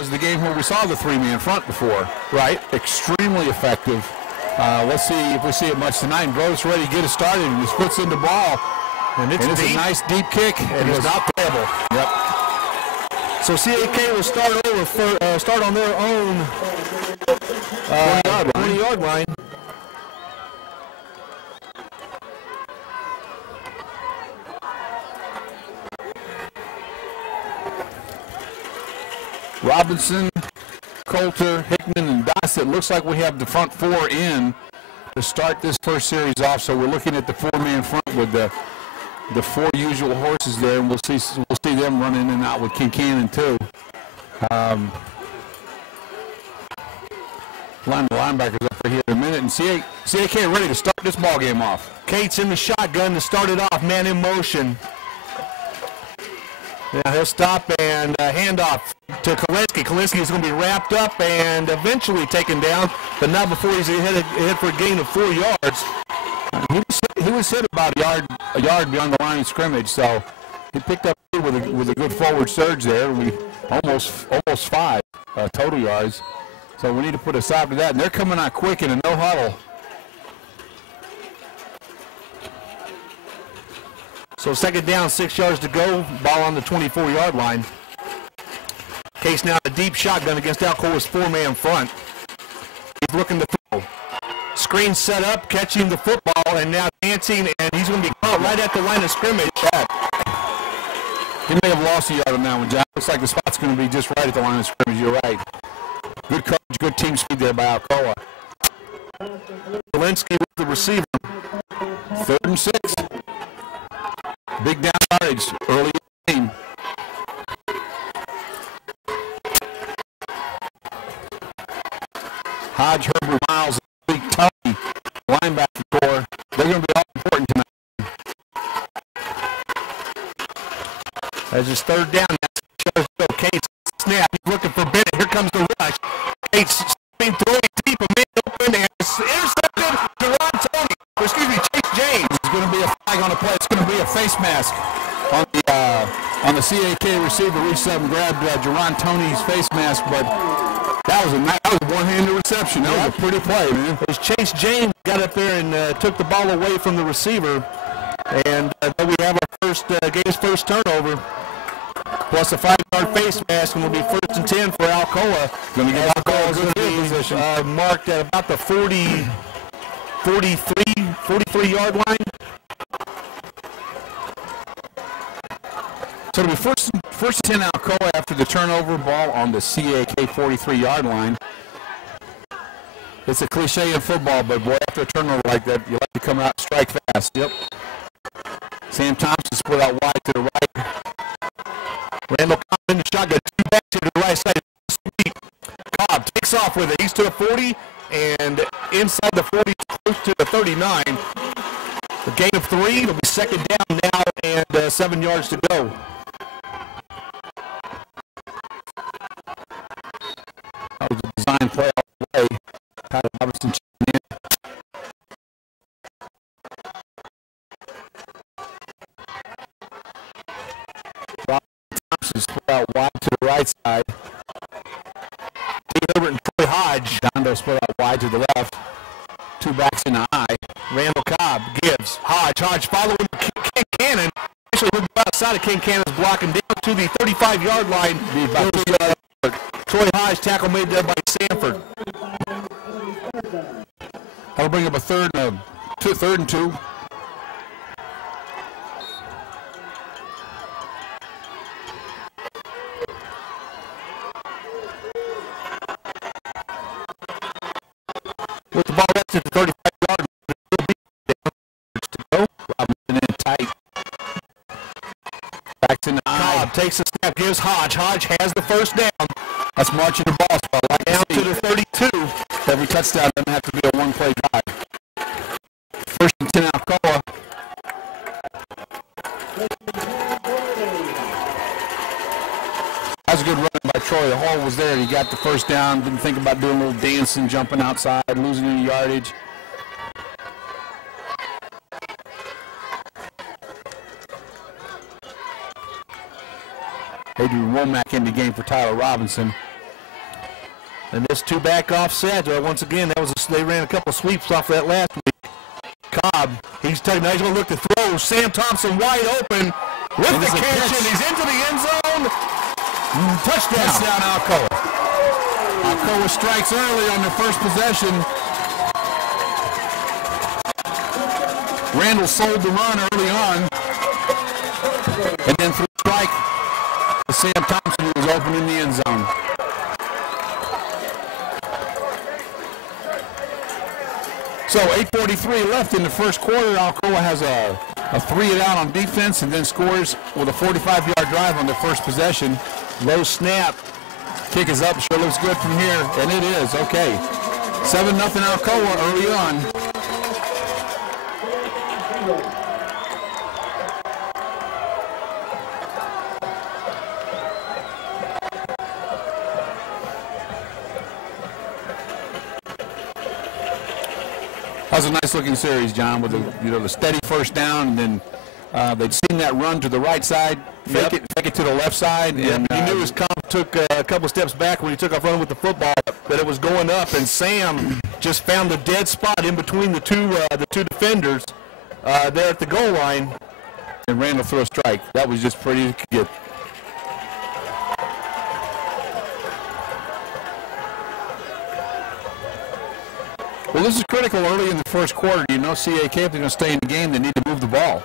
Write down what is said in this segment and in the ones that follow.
was the game where we saw the three-man front before. Right. Extremely effective. Let's see if we see it much tonight. And Bro's ready to get it started. And he puts in the ball. And it's a nice deep kick. And it's not playable. Yep. So CAK will start on their own 20-yard line. Robinson, Coulter, Hickman, and Dossett. Looks like we have the front four in to start this first series off. So we're looking at the four-man front with the four usual horses there, and we'll see them running in and out with Kincannon too. Line the linebackers up for here in a minute, and CAK ready to start this ball game off. Cates in the shotgun to start it off, man in motion. Now he'll stop and handoff to Kolinski. Kolinski is going to be wrapped up and eventually taken down, but not before he's hit for a gain of 4 yards. He was hit about a yard beyond the line of scrimmage, so he picked up with a good forward surge there. We almost 5 total yards. So we need to put a stop to that, and they're coming out quick in a no huddle. So second down, 6 yards to go. Ball on the 24-yard line. Case now a deep shotgun against Alcoa's four-man front. He's looking to throw. Screen set up, catching the football, and now dancing, and he's going to be caught right at the line of scrimmage. He may have lost a yard on that one, John. Looks like the spot's going to be just right at the line of scrimmage. You're right. Good coverage, good team speed there by Alcoa. Kolinski with the receiver. 3rd and 6. Big down yardage early in the game. Hodge, Herbert, Miles, and Big Tony, linebacker core. They're going to be all important tonight. As his third down, shows Cates snap. He's looking for Bennett. Here comes the rush. Cates throwing deep, a man open, and it's intercepted. Chase James. There's going to be a flag on the play. It's going to be a face mask on the CAK receiver. Reached up and grabbed Jerron Tony's face mask, but that was a one-handed reception. That was a pretty play, man. As Chase James got up there and took the ball away from the receiver, and then we have our game's first turnover. Plus a 5-yard face mask, and will be 1st and 10 for Alcoa. Going to get Alcoa a good field position. Marked at about the 43-yard line. So it'll be first and 10 Alcoa after the turnover. Ball on the CAK 43-yard line. It's a cliche in football, but boy, after a turnover like that, you like to come out and strike fast. Yep. Sam Thompson split out wide to the right. Randall Cobb in the shotgun, 2 back to the right side. Cobb takes off with it. He's to the 40 and inside the 40, close to the 39. The gain of 3. It'll be second down now and 7 yards to go. That was a design play all the way. Pat Robinson checking in. Thompson split out wide to the right side. Herbert and Troy Hodge. Dondo split out wide to the left. 2 backs in the eye. Randall Cobb gives Hodge. Hodge following Kincannon. Actually moving outside of Kincannon's block and down to the 35-yard line. Troy Hodge, tackle made there by Sanford. That'll bring up a third and 2. With the ball up to the 35-yard line, to go. Robinson in tight. Backs in the eye. Cobb takes a snap, gives Hodge. Hodge has the first down. That's marching the ball spot. Like Down to the 32. Every touchdown doesn't have to be a one-play drive. 1st and 10 Alcoa. That was a good run by Troy. The hole was there. He got the first down. Didn't think about doing a little dancing, jumping outside, losing any yardage. Adrian Womack in the game for Tyler Robinson. And this two-back offset, once again, they ran a couple sweeps off that last week. Cobb, he's taking, now he's going to look to throw. Sam Thompson wide open with the catch, and he's into the end zone. Touchdown. Touchdown, Alcoa. Alcoa strikes early on their first possession. Randall sold the run early on, and then threw a strike to Sam Thompson, who was open in the end zone. So 8:43 left in the first quarter. Alcoa has a 3-and-out on defense and then scores with a 45-yard drive on their first possession. Low snap. Kick is up. Sure looks good from here, and it is. Okay. 7-0 Alcoa early on. That was a nice-looking series, John, with the steady first down, and then they'd seen that run to the right side, fake it to the left side. Yep. And he knew his Cobb took a couple steps back when he took off running with the football, that it was going up, and Sam just found the dead spot in between the two defenders there at the goal line. And Randall threw a strike. That was just pretty good. Well, this is critical early in the first quarter. You know, CAK, if they're going to stay in the game, they need to move the ball.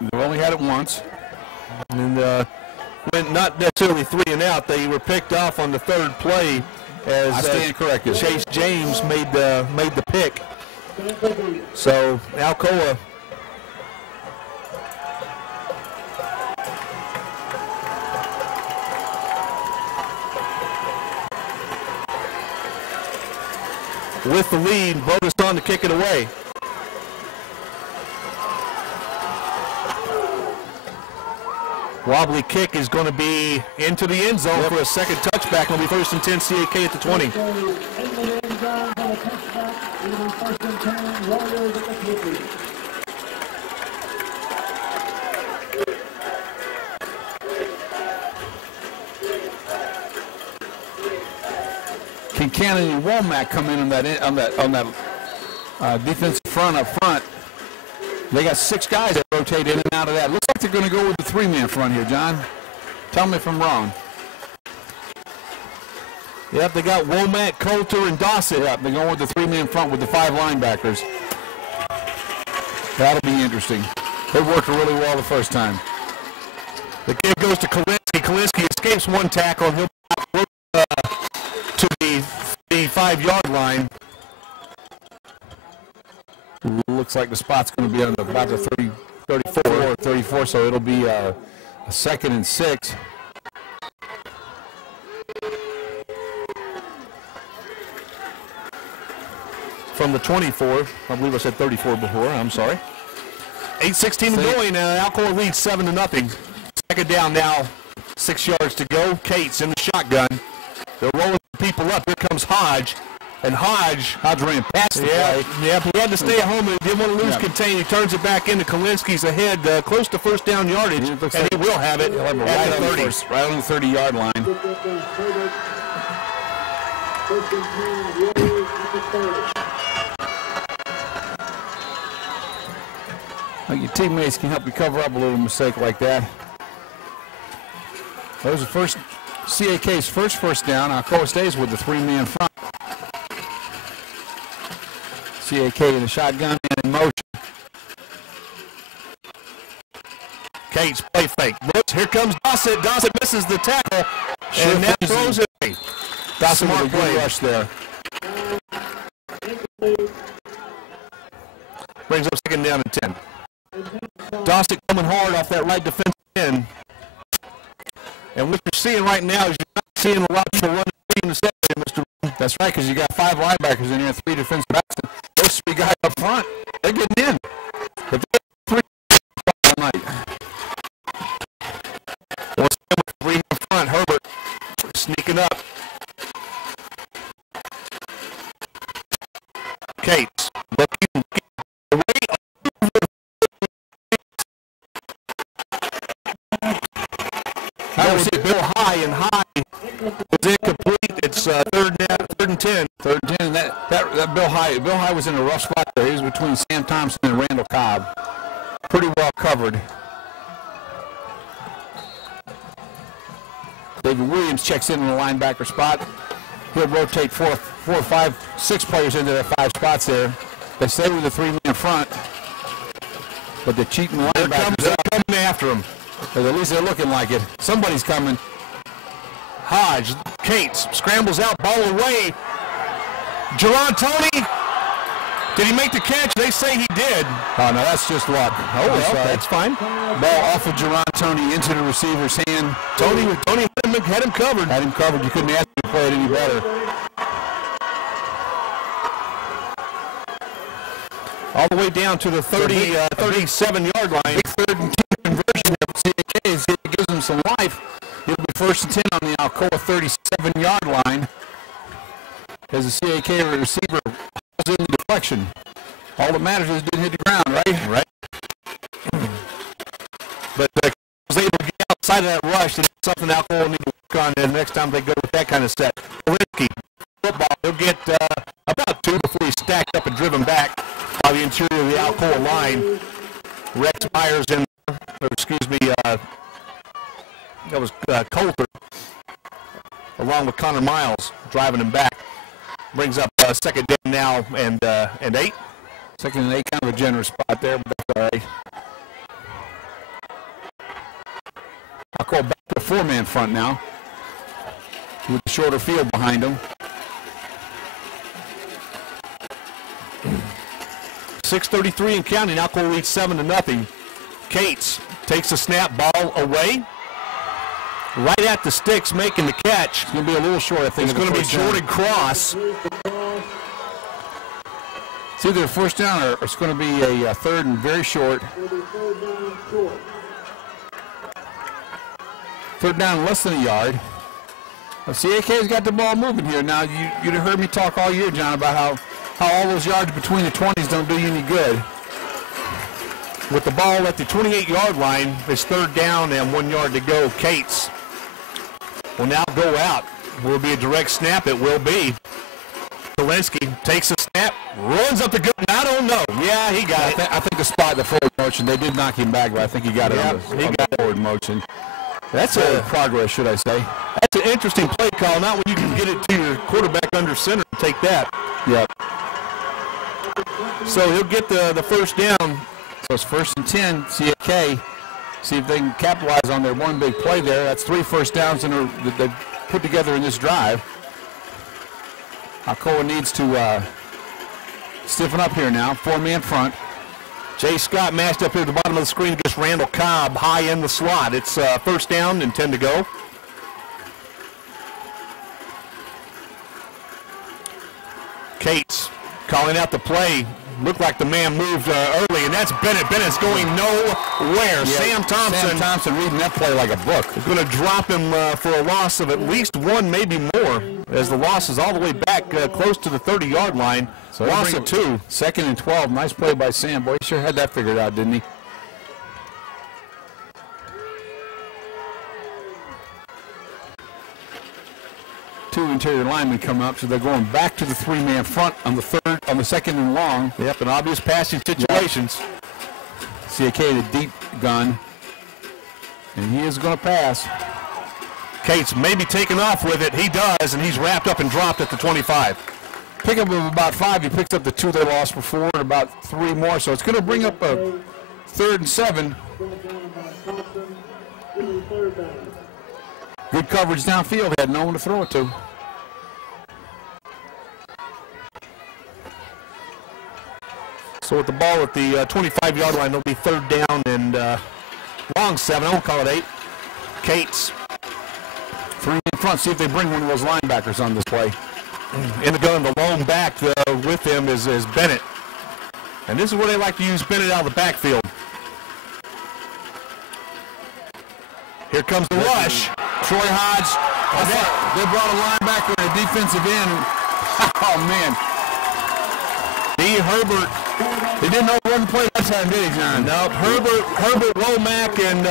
They've only had it once. And went not necessarily 3-and-out. They were picked off on the third play as I stand corrected. Chase James made the pick. So Alcoa with the lead, bonus on to kick it away. Wobbly kick is going to be into the end zone for a second touchback. It'll be 1st and 10 CAK at the 20. Kincannon and Womack come in on that defensive front up front. They got 6 guys that rotate in and out of that. Looks like they're going to go with the 3-man front here, John. Tell me if I'm wrong. Yep, they got Womack, Coulter, and Dossett. Yep, they're going with the 3-man front with the 5 linebackers. That'll be interesting. They worked really well the first time. The kick goes to Kalinsky. Kalinsky escapes one tackle. He'll to the 5-yard line. Looks like the spot's going to be on about the 34, so it'll be a 2nd and 6. From the 24. I believe I said 34 before. I'm sorry. 8:16 to go, and Alcoa leads 7-0. Second down now. 6 yards to go. Cates in the shotgun. They're rolling people up. Here comes Hodge. And Hodge ran past the play. Yeah, he had to stay at home and didn't want to lose contain. He turns it back into Kalinsky's ahead, close to first down yardage, and he will have it at the 30. Right on the 30-yard line. Well, your teammates can help you cover up a little mistake like that. That was the first CAK's first down. Alcoa stays with the 3-man front. CAK in the shotgun and in motion. Cates play fake. Looks, here comes Dossett. Dossett misses the tackle, and that throws it. Dossett with a good rush there. Brings up second down and 10. Dossett coming hard off that right defensive end. And what you're seeing right now is you're not seeing a lot of running in the second, Mr. That's right, because you got 5 linebackers in here, 3 defensive backs. Those 3 guys up front, they're getting in. But they have 3 all night. Once again with 3 in front, Herbert sneaking up. Cates looking away. That was a bit high, and high is incomplete. It's It's third and 10. Third and 10. And that Bill High was in a rough spot there. He was between Sam Thompson and Randall Cobb. Pretty well covered. David Williams checks in the linebacker spot. He'll rotate 4, 5, 6 players into their 5 spots there. They stay with the 3-man front, but the cheating linebackers they're coming after him. At least they're looking like it. Somebody's coming. Hodge, Cates, scrambles out, ball away. Jerron Tony, did he make the catch? They say he did. Oh, no, that's just luck. Oh, well, that's fine. Ball off of Jerron Tony into the receiver's hand. Tony had him covered. Had him covered. You couldn't ask him to play it any better. All the way down to the 37-yard line. Big third and 10 conversion of CAK. It gives them some life. It'll be first and 10 on the Alcoa 37-yard line as the CAK receiver hauls in the deflection. All that matters is it didn't hit the ground, right? Right. But was able to get outside of that rush, and it's something Alcoa will need to work on the next time they go with that kind of set. Risky football. He'll get about 2 before he's stacked up and driven back by the interior of the Alcoa line. Rex Myers in, that was Coulter, along with Connor Miles, driving him back. Brings up second down now and 8. Second and 8, kind of a generous spot there, but that's all right. I'll call back to the 4-man front now with the shorter field behind them. 6:33 and counting. Alcoa leads 7-0. Cates takes the snap, ball away. Right at the sticks, making the catch. It's going to be a little short, I think. It's going to be Jordan Cross. It's either a first down or it's going to be a third and very short. Third down, less than a yard. Well, CAK's got the ball moving here. Now, you'd have heard me talk all year, John, about how all those yards between the 20s don't do you any good. With the ball at the 28-yard line, it's third down and 1 yard to go. Cates will now go out. Will it be a direct snap? It will be. Walensky takes a snap, runs up the gut. I don't know. Yeah, he got it. I think the spot, the forward motion, they did knock him back, but I think he got it on the forward motion. That's progress, should I say. That's an interesting play call. Not when you can get it to your quarterback under center and take that. Yep. So he'll get the first down. So it's first and 10, CAK. See if they can capitalize on their one big play there. That's 3 first downs that they've put together in this drive. Alcoa needs to stiffen up here now. 4-man front. Jay Scott matched up here at the bottom of the screen against Randall Cobb high in the slot. It's first down and 10 to go. Cates calling out the play. Looked like the man moved early, and that's Bennett. Bennett's going nowhere. Yeah, Sam Thompson reading that play like a book. Is going to drop him for a loss of at least 1, maybe more, as the loss is all the way back close to the 30-yard line. So loss of 2. Second and 12. Nice play by Sam. Boy, he sure had that figured out, didn't he? Two interior linemen come up, so they're going back to the 3-man front on the second and long. Yep, and obvious passing situations. CAK the deep gun, and he is going to pass. Cates maybe taking off with it. He does, and he's wrapped up and dropped at the 25. Pickup of about 5. He picked up the 2 they lost before, and about 3 more. So it's going to bring up a 3rd and 7. Good coverage downfield. Had no one to throw it to. So with the ball at the 25-yard line, it'll be third down and long 7. I won't call it 8. Cates. 3 in front. See if they bring one of those linebackers on this play. In the gun, the lone back with him is Bennett. And this is where they like to use Bennett out of the backfield. Here comes the rush. Troy Hodge. They brought a linebacker and a defensive end. Oh, man. Herbert. He didn't know one play that time, did he, John? No, Herbert, Womack, and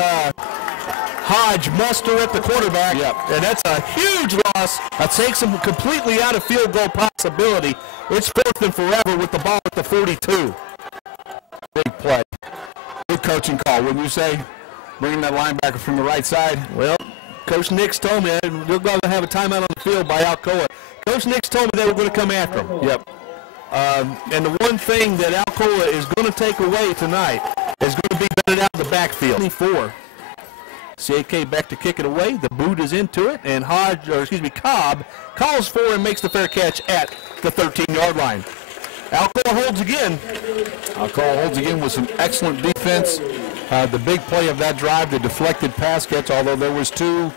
Hodge muster at the quarterback, and that's a huge loss. That takes him completely out of field goal possibility. It's 4th and forever with the ball at the 42. Big play. Good coaching call, wouldn't you say? Bringing that linebacker from the right side. Well, Coach Nix told me we're going to have a timeout on the field by Alcoa. Coach Nix told me they were going to come after him. Yep. And the one thing that Alcoa is going to take away tonight is going to be better out of the backfield. 24. CAK back to kick it away. The boot is into it, and Cobb calls for and makes the fair catch at the 13-yard line. Alcoa holds again. Alcoa holds again with some excellent defense. The big play of that drive, the deflected pass catch, although there was 2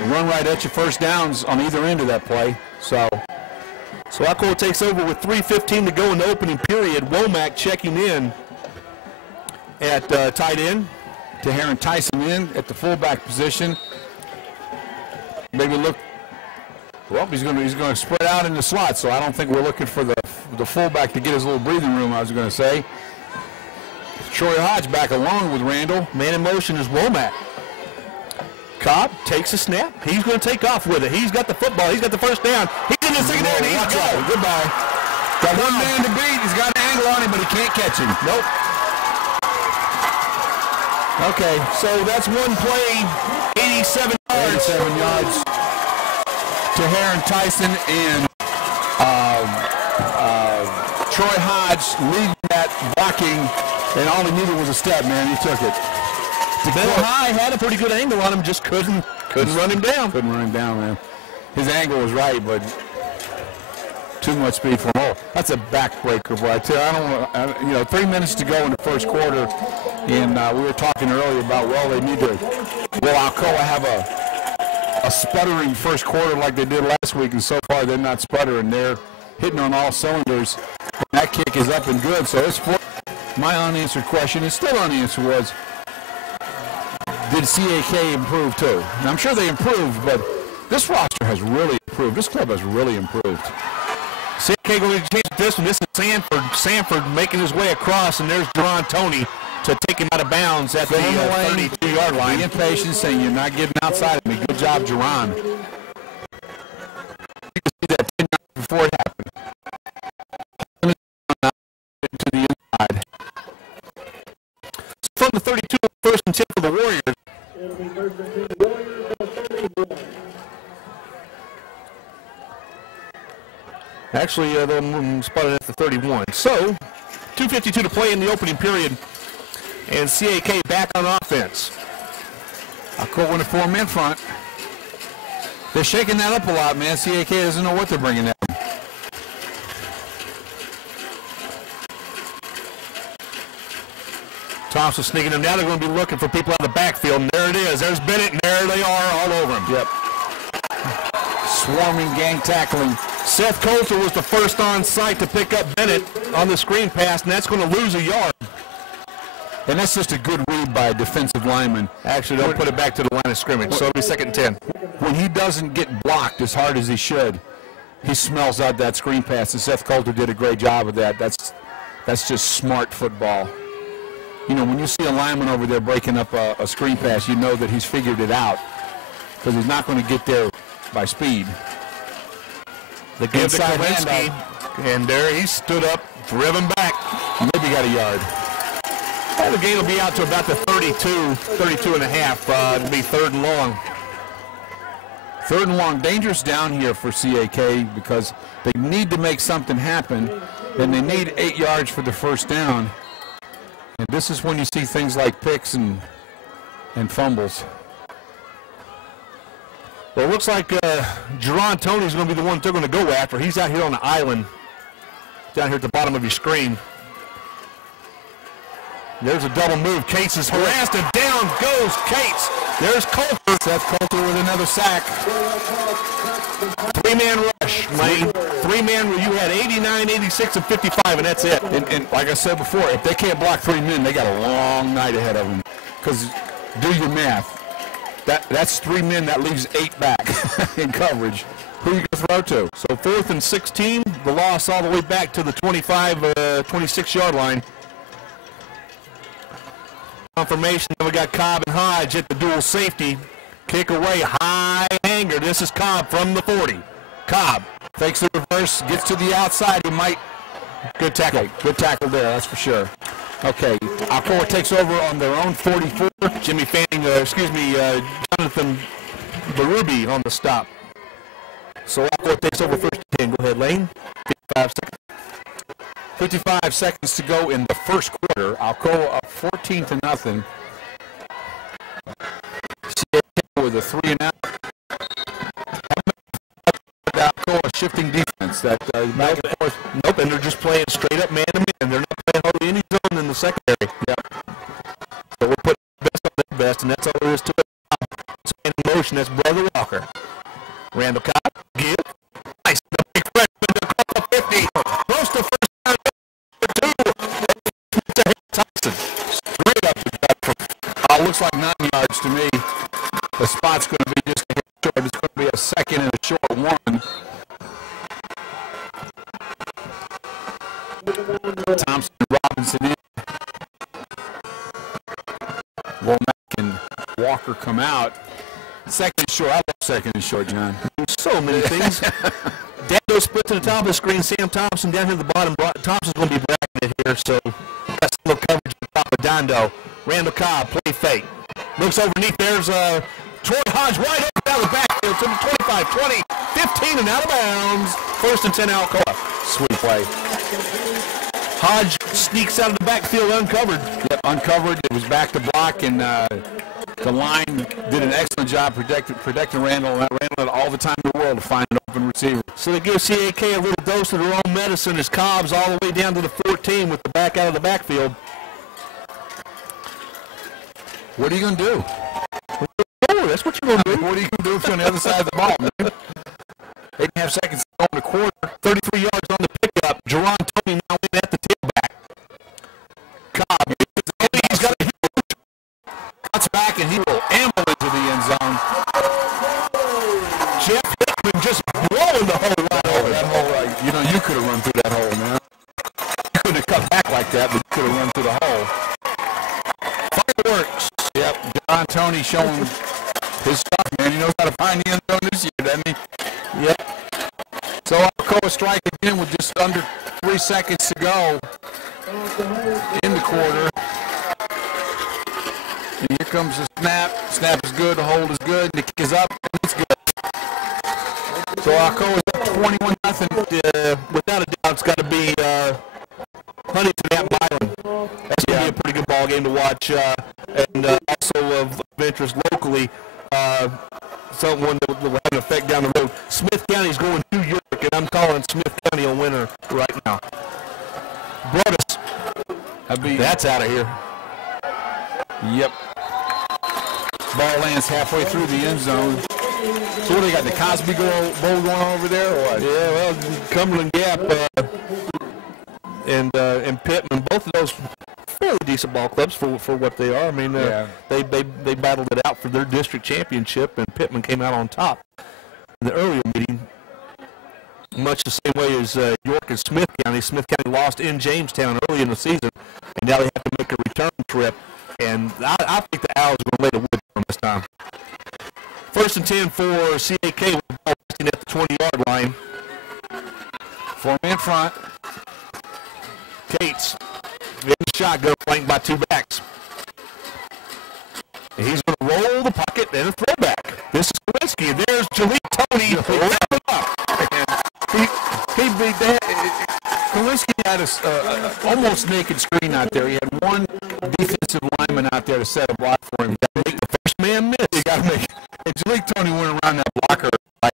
run right at your first downs on either end of that play. So Alcoa takes over with 3:15 to go in the opening period. Womack checking in at tight end. Taharin Tyson in at the fullback position. Maybe look. Well, he's going to spread out in the slot, so I don't think we're looking for the fullback to get his little breathing room, I was going to say. Troy Hodge back along with Randall. Man in motion is Womack. Cobb takes a snap. He's going to take off with it. He's got the football. He's got the first down. He's in the secondary. He's gone. Goodbye. Got one man to beat. He's got an angle on him, but he can't catch him. Nope. Okay, so that's one play, 87 yards. 87 yards. Taharin Tyson and Troy Hodge leading that blocking, and all he needed was a step, man. He took it. Middle High had a pretty good angle on him, just couldn't run him down. Couldn't run him down, man. His angle was right, but too much speed for him. Oh, that's a backbreaker, boy. I tell you, I don't 3 minutes to go in the first quarter, and we were talking earlier about, they need to, will Alcoa have a sputtering first quarter like they did last week, and so far they're not sputtering. They're hitting on all cylinders. That kick is up and good, so it's my unanswered question, and still unanswered, was, did CAK improve too? And I'm sure they improved, but this roster has really improved. This club has really improved. CAK going to change this one. This is Sanford making his way across, and there's Jerron Tony to take him out of bounds at the 32-yard line. The impatient saying you're not getting outside of me. Good job, Jerron. You can see that 10 yards before it happened. To the inside. So from the 32, first and 10 for the Warriors. Actually, they'll spot it at the 31. So, 2:52 to play in the opening period, and CAK back on offense. Alcoa in a 4-man front. They're shaking that up a lot, man. CAK doesn't know what they're bringing at them. Thompson sneaking them. Now they're going to be looking for people out of the backfield, and there it is. There's Bennett, and there they are all over him. Yep. Swarming, gang tackling. Seth Coulter was the first on site to pick up Bennett on the screen pass, and that's going to lose a yard. And that's just a good read by a defensive lineman. Actually, they'll put it back to the line of scrimmage, so it'll be 2nd and 10. When he doesn't get blocked as hard as he should, he smells out that screen pass, and Seth Coulter did a great job of that. That's just smart football. You know, when you see a lineman over there breaking up a screen pass, you know that he's figured it out, because he's not going to get there by speed. The give to Kowinski, and there he stood up, driven back. Maybe got a yard. And the gain will be out to about the 32 and a half. It'll be 3rd and long. 3rd and long. Dangerous down here for CAK because they need to make something happen, and they need 8 yards for the first down. And this is when you see things like picks and fumbles. Well, it looks like Jerron Tony's going to be the one they're going to go after. He's out here on the island, down here at the bottom of your screen. There's a double move. Cates is harassed, and down goes Cates. There's Coulter. Seth Coulter with another sack. 3-man rush, Lane. 3-man where you had 89, 86, and 55, and that's it. And like I said before, if they can't block 3 men, they got a long night ahead of them. Because do your math. That's 3 men. That leaves 8 back in coverage. Who are you going to throw to? So 4th and 16, the loss all the way back to the 25, 26-yard line. formation. Then we got Cobb and Hodge at the dual safety. Kick away, high hanger. This is Cobb from the 40. Cobb fakes the reverse, gets to the outside. He might. Good tackle. Okay, good tackle there, that's for sure. Okay, Alcoa takes over on their own 44. Jimmy Fanning, Jonathan Barubi on the stop. So Alcoa takes over first and 10. Go ahead, Lane. 55 seconds. 55 seconds to go in the first quarter. Alcoa up 14-0. CAK with a 3-and-out. Alcoa shifting defense. That back and forth. Nope, and they're just playing straight up man-to-man. They're not playing hardly any zone in the secondary. Yep. So we're putting best on their best, and that's all there is to it. In motion, that's Brother Walker. Randall Cobb, give. Nice. The big freshman to call 50. Close to first down. 2. Tyson. Straight up the gut for, looks like 9 yards to me. The spot's going to be just a hit short. It's going to be a second and a short one. Thompson and Robinson in. Womack and Walker come out. Second and short. I love second and short, John. So many things. Dando split to the top of the screen. Sam Thompson down here at the bottom. Thompson's going to be bracketed here, so that's a little coverage at the top of Dando. Randall Cobb, play fake. Looks underneath. There's Troy Hodge wide open down the backfield to the 25, 20, 15, and out of bounds. First and 10, Alcoa. Sweet play. Hodge sneaks out of the backfield uncovered. Yep, uncovered. It was back to block, and the line did an excellent job protecting Randall. And Randall had all the time in the world to find an open receiver. So they give CAK a little dose of their own medicine as Cobb's all the way down to the 14 with the back out of the backfield. What are you going to do? Oh, that's what you're going to do. What are you going to do if you're on the other side of the ball, man? 8.5 seconds to go in the quarter. 33 yards on the pickup. Jerron Tony now in at the tailback. Cobb, he's got a heel. Cuts back and he will amble into the end zone. Jeff Hickman just blowing the hole right over. That hole, you could have run through that hole, man. You couldn't have cut back like that, but you could have run through the hole. Fireworks. Yep, John Tony showing his stuff, man. He knows how to find the end zone this year, doesn't he? Yep. So Alcoa strike again with just under 3 seconds to go in the quarter. And here comes the snap. Snap is good, the hold is good, the kick is up, and it's good. So Alcoa is up 21-0. Without a doubt, it's got to be Huntington at Byron. That's going to be a pretty good ball game to watch, and also of interest locally. Someone that will have an effect down the road. Smith County's going to York, and I'm calling Smith County a winner right now. Broadus. That's out of here. Yep. Ball lands halfway through the end zone. So what do they got, the Cosby Bowl going on over there, or what? Yeah, well, Cumberland Gap and Pittman, both of those fairly decent ball clubs for what they are. I mean, they battled it out for their district championship, and Pittman came out on top in the earlier meeting, much the same way as York and Smith County. Smith County lost in Jamestown early in the season, and now they have to make a return trip, and I think the Owls are going to lay the wood for them this time. First and 10 for CAK with the ball resting at the 20-yard line. 4-man front. Cates in the shotgun, flanked by 2 backs. And he's going to roll the pocket and a throwback. This is Kowinski. There's Jalik Tony. Wrap it up. He beat that. Kowinski had a almost naked screen out there. He had one defensive lineman out there to set a block for him. Got to make the first man miss. You got to make. And Jalik Tony went around that blocker like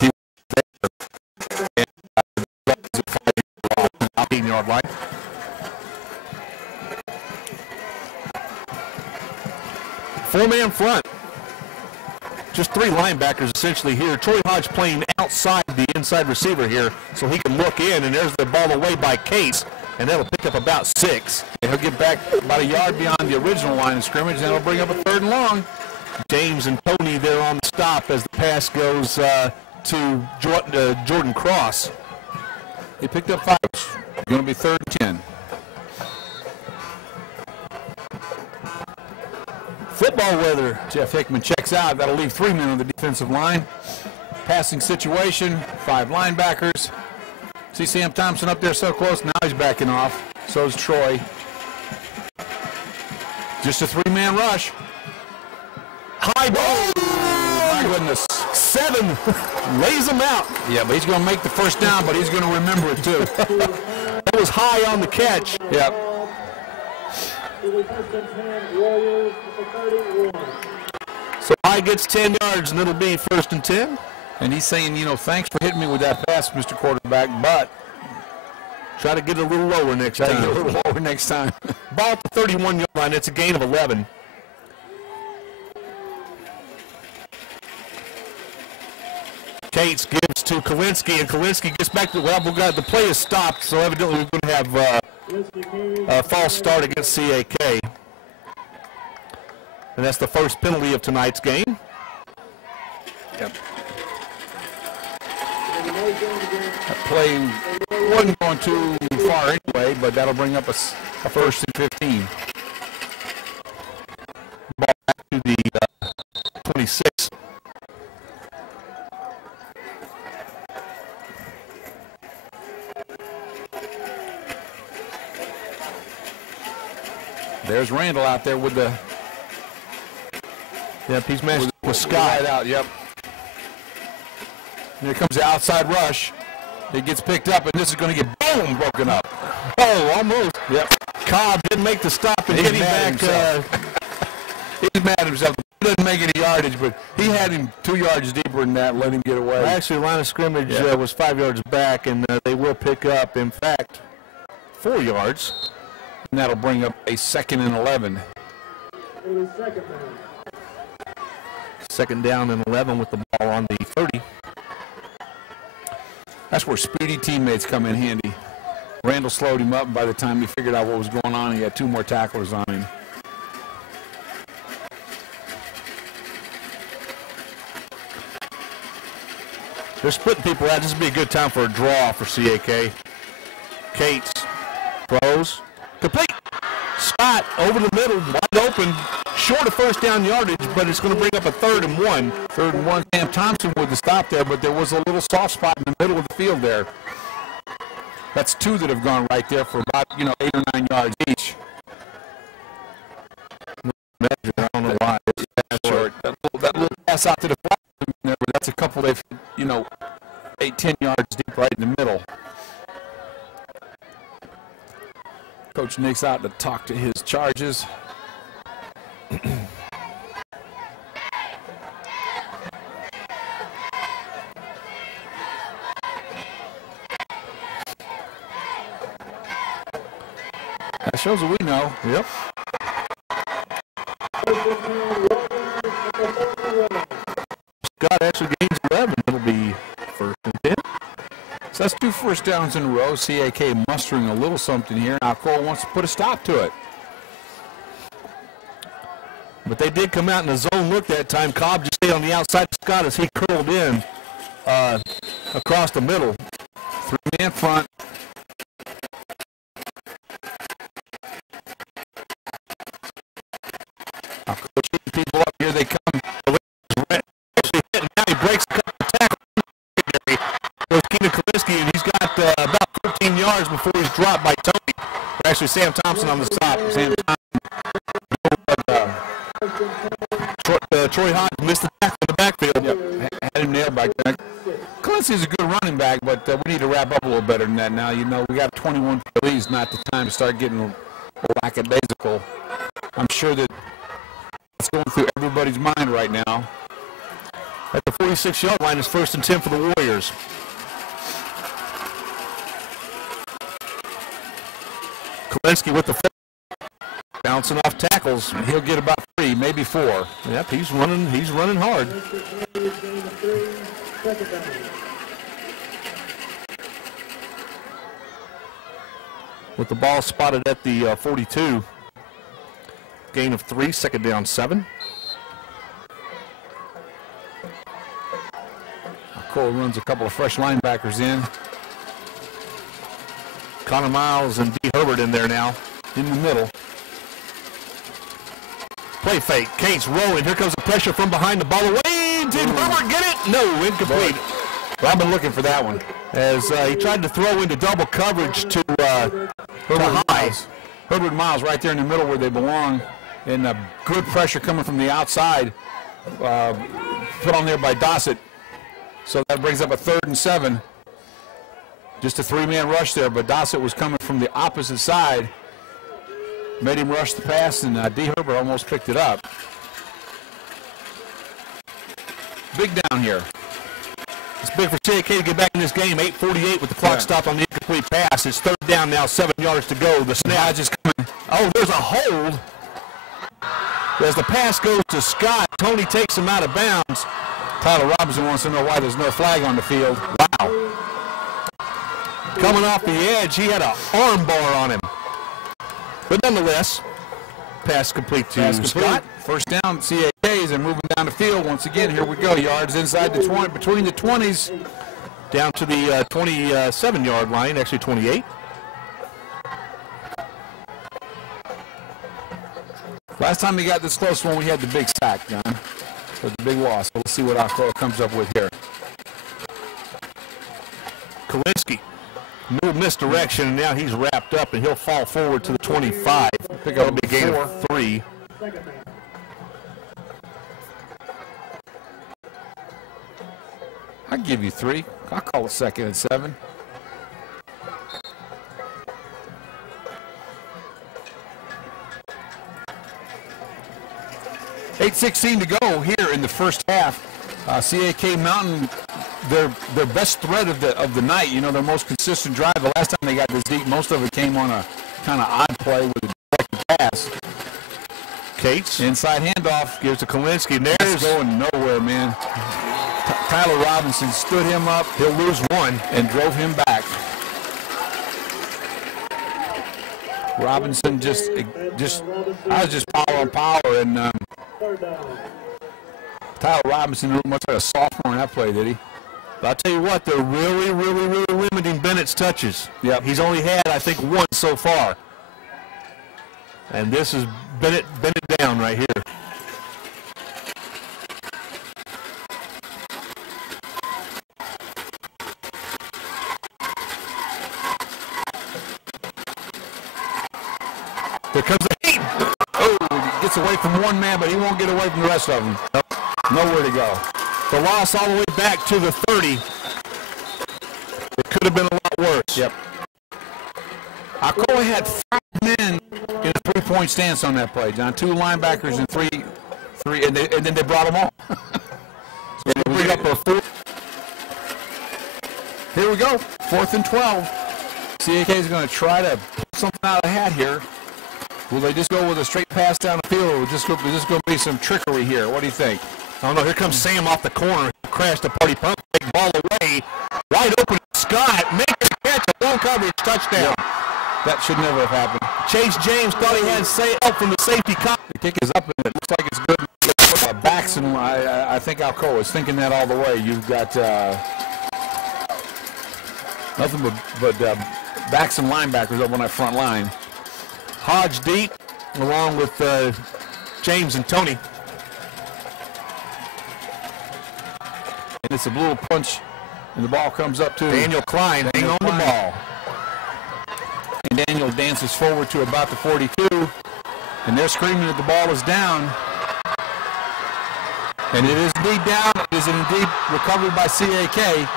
he was there. And 15-yard line. Four-man front. Just 3 linebackers essentially here. Troy Hodge playing outside the inside receiver here so he can look in, and there's the ball away by Case, and that'll pick up about 6. And he'll get back about a yard beyond the original line of scrimmage, and it'll bring up a 3rd and long. James and Tony there on the stop as the pass goes to Jordan Cross. He picked up 5. Going to be 3rd and 10. football weather. Jeff Hickman checks out. That'll leave 3 men on the defensive line. Passing situation, 5 linebackers. See Sam Thompson up there so close. Now he's backing off. So is Troy. Just a 3-man rush. High ball. Oh, my goodness. 7. Lays him out. Yeah, but he's going to make the first down, but he's going to remember it too. That was high on the catch. Yep. So High gets 10 yards, and it'll be 1st and 10. And he's saying, you know, thanks for hitting me with that pass, Mr. Quarterback, but try to get it a little lower next time. Get a little lower next time. Ball at the 31-yard line. It's a gain of 11. Cates gives to Kalinsky, and Kalinsky gets back to, well, the play is stopped, so evidently we're going to have a false start against CAK. And that's the first penalty of tonight's game. Yep. That play wasn't going too far anyway, but that'll bring up a 1st and 15. Ball back to the 26. There's Randall out there with the. Yep, he's matched with Scott. Out, yep. And here comes the outside rush. It gets picked up, and this is going to get boom broken up. Oh, almost. Yep. Cobb didn't make the stop and getting back. He's mad at himself. He doesn't make any yardage, but he had him 2 yards deeper than that, let him get away. Actually, line of scrimmage was 5 yards back, and they will pick up, in fact, 4 yards. And that'll bring up a 2nd and 11. 2nd down and 11 with the ball on the 30. That's where speedy teammates come in handy. Randall slowed him up, and by the time he figured out what was going on, he had 2 more tacklers on him. They're splitting people out. This would be a good time for a draw for CAK. Cates throws. Complete. Scott over the middle, wide open. Short of 1st down yardage, but it's going to bring up a 3rd and 1. 3rd and 1. Sam Thompson with the stop there, but there was a little soft spot in the middle of the field there. That's 2 that have gone right there for about, 8 or 9 yards each. I don't know why. It's short. That little pass out to the flat there, but that's a couple they've, 8, 10 yards deep right in the middle. Coach Nick's out to talk to his charges. That shows what we know. Yep. Scott actually gains 11. It'll be 1st and 10. So that's 2 1st downs in a row. CAK mustering a little something here. Alcoa wants to put a stop to it. But they did come out in a zone look that time. Cobb just stayed on the outside of Scott as he curled in across the middle. 3-man front. Alcoa shooting people up. Here they come. Now he breaks a couple of tackles. Goes Keenan Kalinsky, and he's got about 15 yards before he's dropped by Tony. Or actually, Sam Thompson on the stop. Sam Thompson. Troy Hodge missed the tackle in the backfield. Yep. Had him nailed back there. Kalinsky's a good running back, but we need to wrap up a little better than that now. We got 21 PLEs, not the time to start getting lackadaisical. I'm sure that it's going through everybody's mind right now. At the 46-yard line is 1st and 10 for the Warriors. Kalinsky with the foot. Bouncing off tackles. He'll get about 3, maybe 4. Yep, he's running hard. With the ball spotted at the 42. Gain of 3, 2nd down 7. Cole runs a couple of fresh linebackers in. Connor Miles and D. Herbert in there now. In the middle. Play fake. Cates rolling. Here comes the pressure from behind the ball away. Did Herbert get it? No, incomplete. Well, I've been looking for that one. As he tried to throw into double coverage to Hodge. Herbert Miles right there in the middle where they belong. And good pressure coming from the outside. Put on there by Dossett. So that brings up a 3rd and 7. Just a 3-man rush there, but Dossett was coming from the opposite side. Made him rush the pass, and D. Herbert almost picked it up. Big down here. It's big for CAK to get back in this game. 8:48 with the clock stopped on the incomplete pass. It's 3rd down now, 7 yards to go. The snap is coming. Oh, there's a hold. As the pass goes to Scott, Tony takes him out of bounds. Tyler Robinson wants to know why there's no flag on the field. Wow. Coming off the edge, he had an arm bar on him. But nonetheless, pass complete to Scott. First down, CAKs, and moving down the field once again. Here we go. Yards inside the 20, between the 20s. Down to the 27-yard line, actually 28. Last time we got this close one, we had the big sack, John. Or the big loss. We'll see what Alcoa comes up with here. Kalinsky. No misdirection, and now he's wrapped up, and he'll fall forward to the 25. Pick up a big gain of 3. I'll give you 3. I'll call it 2nd and 7. $8:16 to go here in the first half. CAK Mountain, their best threat of the night. You know, their most consistent drive. The last time they got this deep, most of it came on a kind of odd play with a deflected pass. Cates inside handoff gives to Kalinsky. There's going nowhere, man. Tyler Robinson stood him up. He'll lose 1 and drove him back. Robinson I was just power on power, and Tyler Robinson looked much like a sophomore in that play, did he? But I'll tell you what, they're really limiting Bennett's touches. Yep. He's only had, I think, 1 so far. And this is Bennett down right here. Here comes the heat. Oh, he gets away from one man, but he won't get away from the rest of them. Nope. Nowhere to go. The loss all the way back to the 30. It could have been a lot worse. Yep. Alcoa had 5 men in a 3-point stance on that play, John. 2 linebackers and three, and then they brought them all. So they bring up a 4. Here we go. 4th and 12. CAK is going to try to pull something out of the hat here. Will they just go with a straight pass down the field, or will this going to be some trickery here? What do you think? I don't know. Here comes Sam off the corner. Crashed the party pump. Big ball away. Wide open. Scott makes the catch. A long coverage touchdown. Yeah. That should never have happened. Chase James thought he had help from the safety. The kick is up, and it looks like it's good. Backs, and I think Alcoa is thinking that all the way. You've got nothing but backs and linebackers up on that front line. Hodge deep, along with James and Tony. And it's a little punch, and the ball comes up to Daniel Klein hanging on the ball. And Daniel dances forward to about the 42, and they're screaming that the ball is down. And it is indeed down. It is indeed recovered by CAK.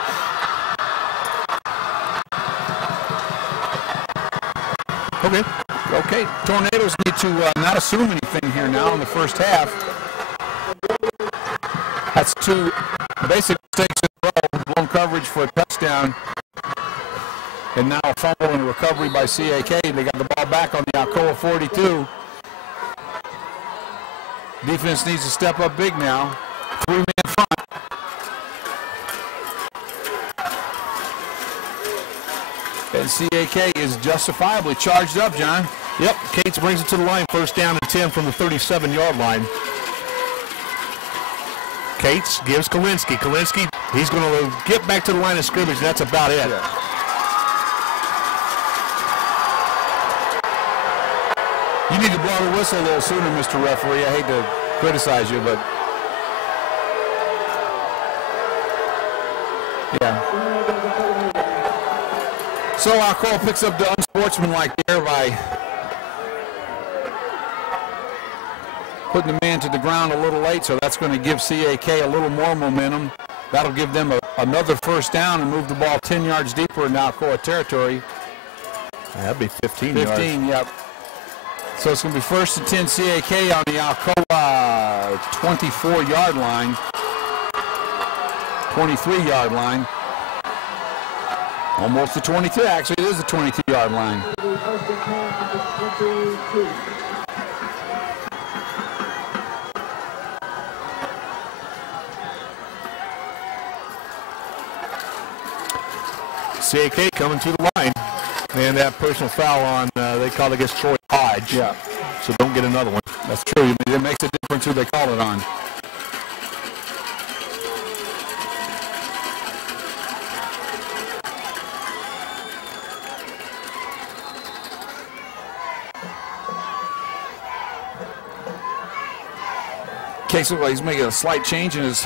Okay. Tornadoes need to not assume anything here now in the first half. That's 2 basic mistakes in a row. Blown coverage for a touchdown. And now a fumble and a recovery by CAK. They got the ball back on the Alcoa 42. Defense needs to step up big now. 3-man front. And CAK is justifiably charged up, John. Yep, Cates brings it to the line. First down and 10 from the 37-yard line. Cates gives Kalinsky. Kalinsky, he's going to get back to the line of scrimmage, and that's about it. Yeah. You need to blow the whistle a little sooner, Mr. Referee. I hate to criticize you, but yeah. So Alcoa picks up the unsportsmanlike there by putting the man to the ground a little late, so that's going to give CAK a little more momentum. That'll give them another first down and move the ball 10 yards deeper in Alcoa territory. That'd be 15 yards. 15, yep. So it's going to be first and 10 CAK on the Alcoa 24-yard line. 23-yard line. Almost the 22. Actually, it is the 22-yard line. CAK coming to the line. And that personal foul on, they called against Troy Hodge. Yeah. So don't get another one. That's true. It makes a difference who they call it on. Case looks like he's making a slight change in his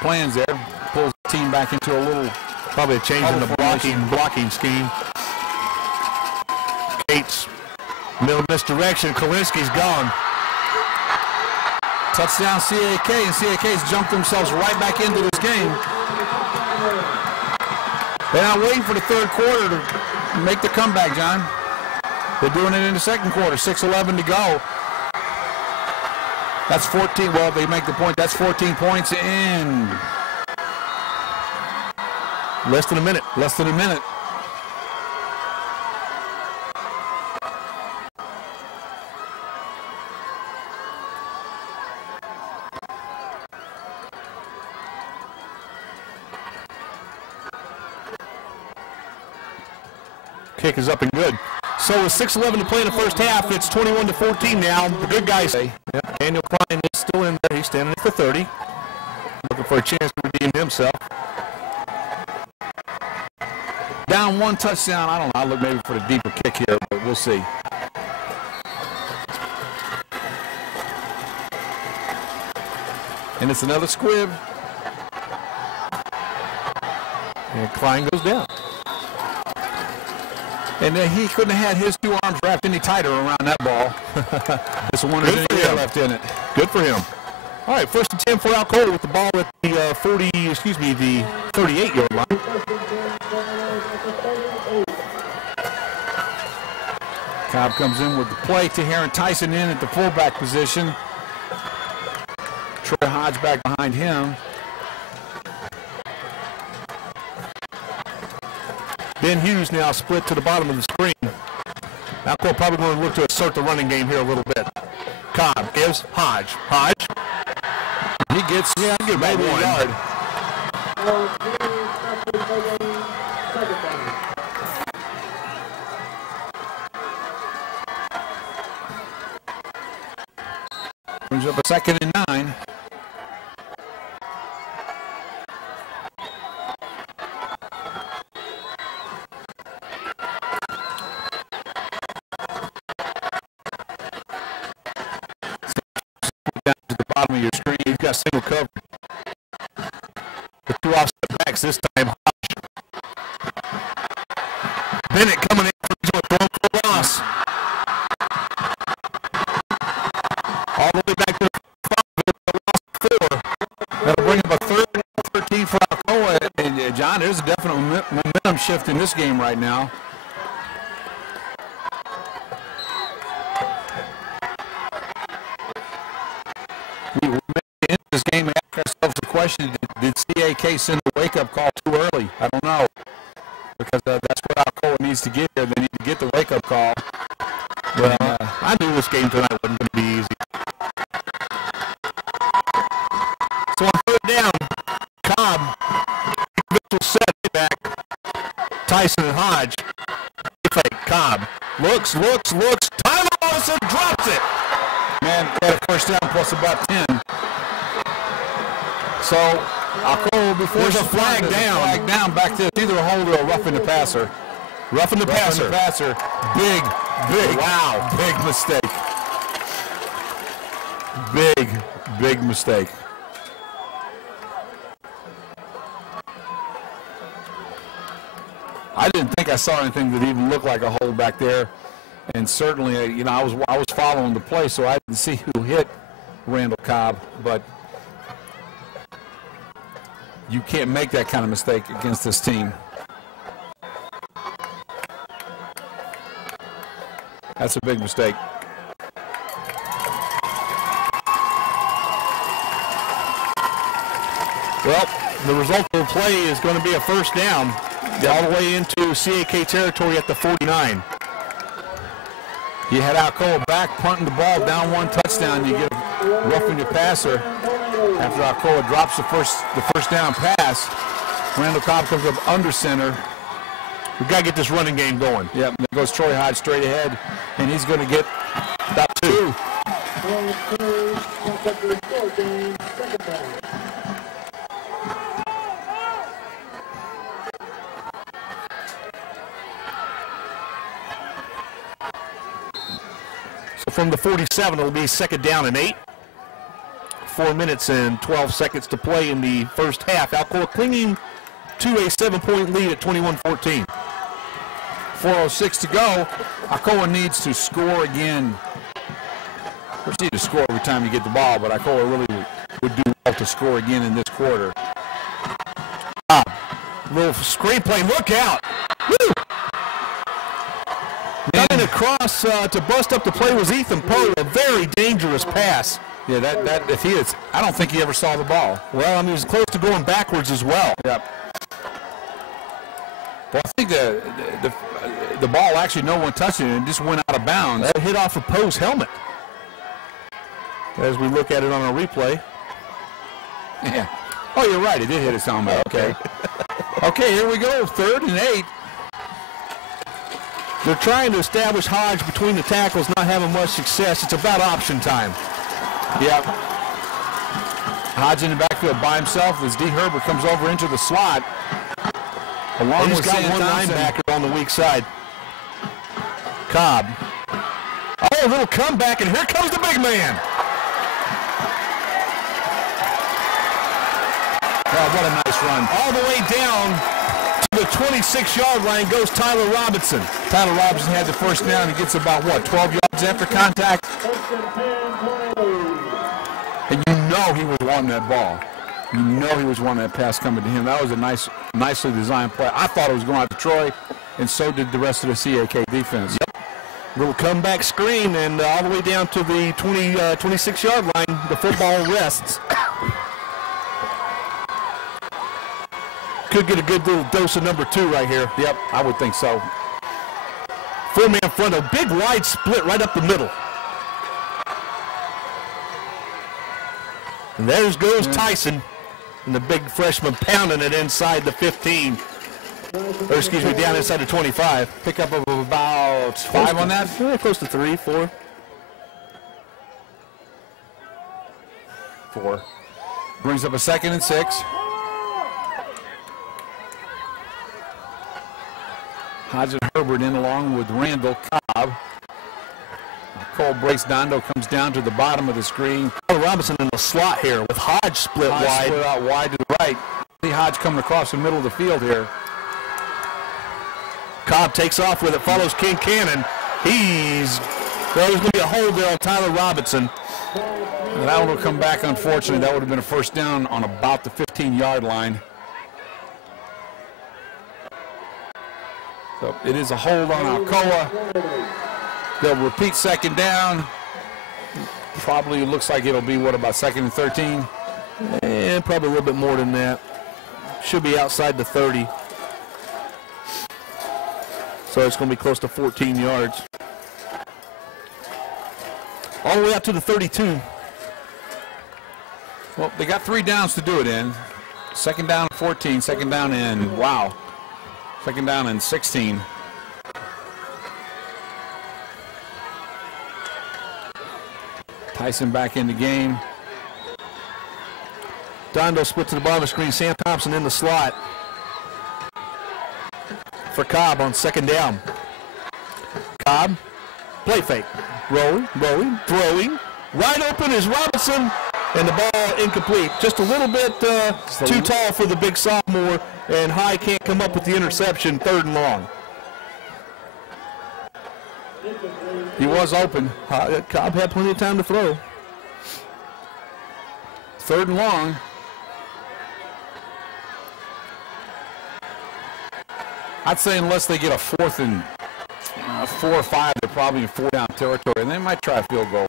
plans there. Pulls the team back into a little, probably a change in the blocking scheme. Cates, middle misdirection. Kolinsky's gone. Touchdown CAK, and CAK's jumped themselves right back into this game. They're not waiting for the third quarter to make the comeback, John. They're doing it in the second quarter. 6:11 to go. That's 14. Well, they make the point. That's 14 points in less than a minute. Less than a minute. Kick is up and good. So with 6:11 to play in the first half, it's 21-14 now. The good guys say. Yep. Daniel Klein is still in there. He's standing at the 30. Looking for a chance to redeem himself. Down one touchdown. I don't know. I'll look maybe for the deeper kick here, but we'll see. And it's another squib. And Klein goes down. And he couldn't have had his two arms wrapped any tighter around that ball. It's one of the left in it. Good for him. All right, first and 10 for Alcoa with the ball at the the 38-yard line. Cobb comes in with the play. Taharin Tyson in at the fullback position. Troy Hodge back behind him. Ben Hughes now split to the bottom of the screen. Alcoa probably going to look to assert the running game here a little bit. Cobb gives Hodge. Hodge. He gets, maybe a yard. Brings up a 2nd and 9. Of your screen, you've got single cover. The two offset backs this time. Hodge. Bennett coming in for a throw for loss. All the way back to the 5, loss 4. That'll bring up a 3rd and 13 for Alcoa. And John, there's a definite momentum shift in this game right now. We may end this game and ask ourselves the question, did CAK send a wake-up call too early? I don't know. Because that's what Alcoa needs to get here. They need to get the wake-up call. Well, I knew this game tonight wasn't going to be easy. So on 3rd down, Cobb, Mitchell set it back. Tyson and Hodge. Fake Cobb. Looks. Tyler Olsen drops it. Man, they had a first down plus about 10. So, Alcoa before there's a flag down. Flag down back there. It's either a hold or a roughing the passer. Roughing the passer. Big. Wow. Big mistake. big, big mistake. I didn't think I saw anything that even looked like a hold back there, and certainly, you know, I was following the play, so I didn't see who hit Randall Cobb, but you can't make that kind of mistake against this team. That's a big mistake. Well, the result of the play is going to be a first down all the way into CAK territory at the 49. You had Alcoa back, punting the ball down one touchdown. You get roughing your passer after Alcoa drops the first down pass. Randall Cobb comes up under center. We've got to get this running game going. Yep, and there goes Troy Hodge straight ahead, and he's going to get about 2. So from the 47, it'll be second down and 8. 4 minutes and 12 seconds to play in the first half. Alcoa clinging to a 7-point lead at 21-14. 4:06 to go. Alcoa needs to score again. Of course, you need to score every time you get the ball, but Alcoa really would do well to score again in this quarter. Little screen play. Look out. Woo! Coming across to bust up the play was Ethan Poe. A very dangerous pass. Yeah, that if he is, I don't think he ever saw the ball. Well, I mean, he was close to going backwards as well. Yep. Well, I think the ball actually no one touched it and it just went out of bounds. That hit off of Poe's helmet. As we look at it on our replay. Yeah. Oh, you're right. It did hit his helmet. Okay. Okay, here we go. 3rd and 8. They're trying to establish Hodge between the tackles, not having much success. It's about option time. Yep. Hodge in the backfield by himself as D. Herbert comes over into the slot. Along with got one Thompson. linebacker on the weak side. Cobb. Oh, a little comeback, and here comes the big man. Oh, what a nice run. All the way down to the 26-yard line goes Tyler Robinson. Tyler Robinson had the first down. He gets about, 12 yards after contact? And you know he was wanting that ball. You know he was wanting that pass coming to him. That was a nicely designed play. I thought it was going out to Troy, and so did the rest of the CAK defense. Yep. Little comeback screen, and all the way down to the 26-yard line, the football rests. Could get a good little dose of number 2 right here. Yep, I would think so. 4-man front, a big wide split right up the middle. And there goes Tyson, and the big freshman pounding it inside the 15. Or excuse me, down inside the 25. Pickup of about 5 on that? Yeah, close to 3, 4. 4. Brings up a 2nd and 6. Hodge and Herbert in along with Randall Cobb. Cole breaks Dondo, comes down to the bottom of the screen. Robinson in the slot here with Hodge split wide. Split out wide to the right. See Hodge coming across the middle of the field here. Cobb takes off with it, follows King Cannon. There's going to be a hold there on Tyler Robinson. And that one will come back, unfortunately. That would have been a first down on about the 15-yard line. So it is a hold on Alcoa. They'll repeat second down. Probably looks like it'll be, about 2nd and 13? And probably a little bit more than that. Should be outside the 30. So it's going to be close to 14 yards. All the way out to the 32. Well, they got 3 downs to do it in. 2nd down and 14, 2nd down and, 2nd down and 16. Tyson back in the game. Dondo split to the bottom of the screen. Sam Thompson in the slot for Cobb on 2nd down. Cobb, play fake. Rolling, throwing. Wide open is Robinson, and the ball incomplete. Just a little bit too tall for the big sophomore, and High can't come up with the interception, 3rd and long. He was open. Cobb had plenty of time to throw. 3rd and long. I'd say unless they get a 4th and 4 or 5, they're probably in 4-down territory, and they might try a field goal.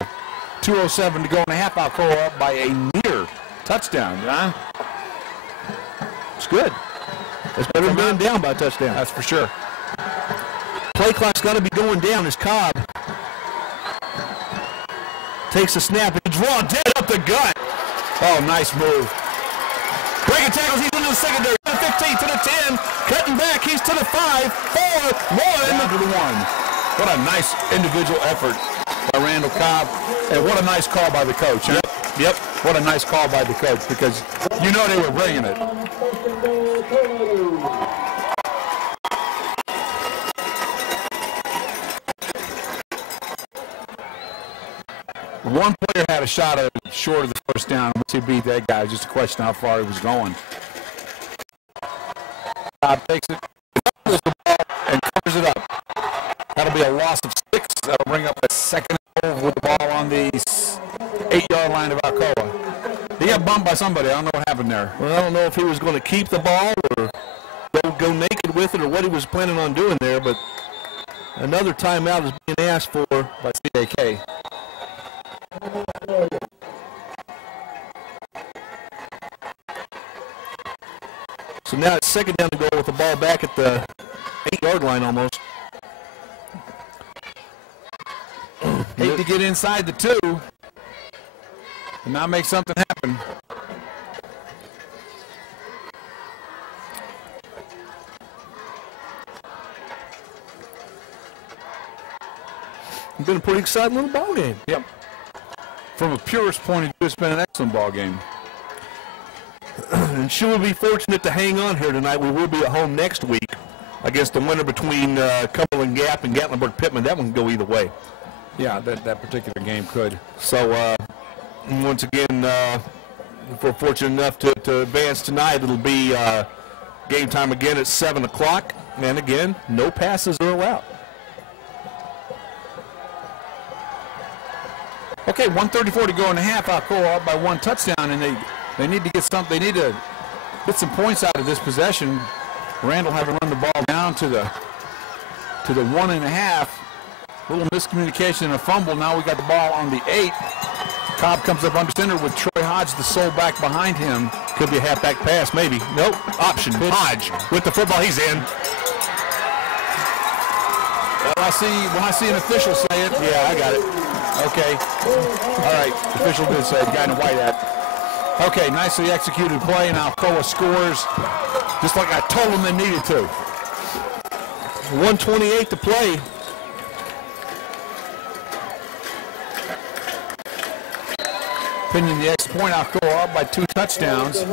2:07 to go and a half. Alcoa up by a near touchdown. Huh? It's good. It's better than being down by a touchdown. That's for sure. Play clock's got to be going down as Cobb takes a snap and draw dead up the gut. Oh, nice move. Breaking tackles, he's into the secondary. To the 15, to the 10. Cutting back, he's to the 5, 4, 1. Down to the 1. What a nice individual effort by Randall Cobb. And what a nice call by the coach. Huh? Yep. What a nice call by the coach, because you know they were bringing it. One player had a shot at short of the first down. Once he beat that guy, just a question how far he was going. Cobb takes it, pulls the ball, and covers it up. That'll be a loss of 6. That'll bring up a 2nd and goal with the ball on the 8-yard line of Alcoa. He got bumped by somebody. I don't know what happened there. Well, I don't know if he was going to keep the ball or go naked with it or what he was planning on doing there, but another timeout is being asked for by CAK. So now it's 2nd down to go with the ball back at the 8-yard line almost. Hate to get inside the 2 and not make something happen. It's been a pretty exciting little ball game. Yep. From a purist point of view, it's been an excellent ball game. And should we be fortunate to hang on here tonight, we will be at home next week against the winner between Cumberland Gap and Gatlinburg-Pittman. That one can go either way. Yeah, that particular game could. So once again, if we're fortunate enough to advance tonight, it'll be game time again at 7 o'clock. And again, no passes are allowed. Okay, 1:34 to go in the half. Alcoa up by 1 touchdown, and they need to get something. They need to get some points out of this possession. Randall having run the ball down to the 1.5. Little miscommunication and a fumble. Now we got the ball on the 8. Cobb comes up under center with Troy Hodge, the sole back behind him. Could be a halfback pass, maybe. Nope. Option. Pitch. Hodge with the football. He's in. When I see an official say it. Yeah, I got it. Okay. All right. The official did say it. The guy in the white hat. Okay, nicely executed play, and Alcoa scores just like I told them they needed to. 1:28 to play. Pinning the extra point. Alcoa up by 2 touchdowns.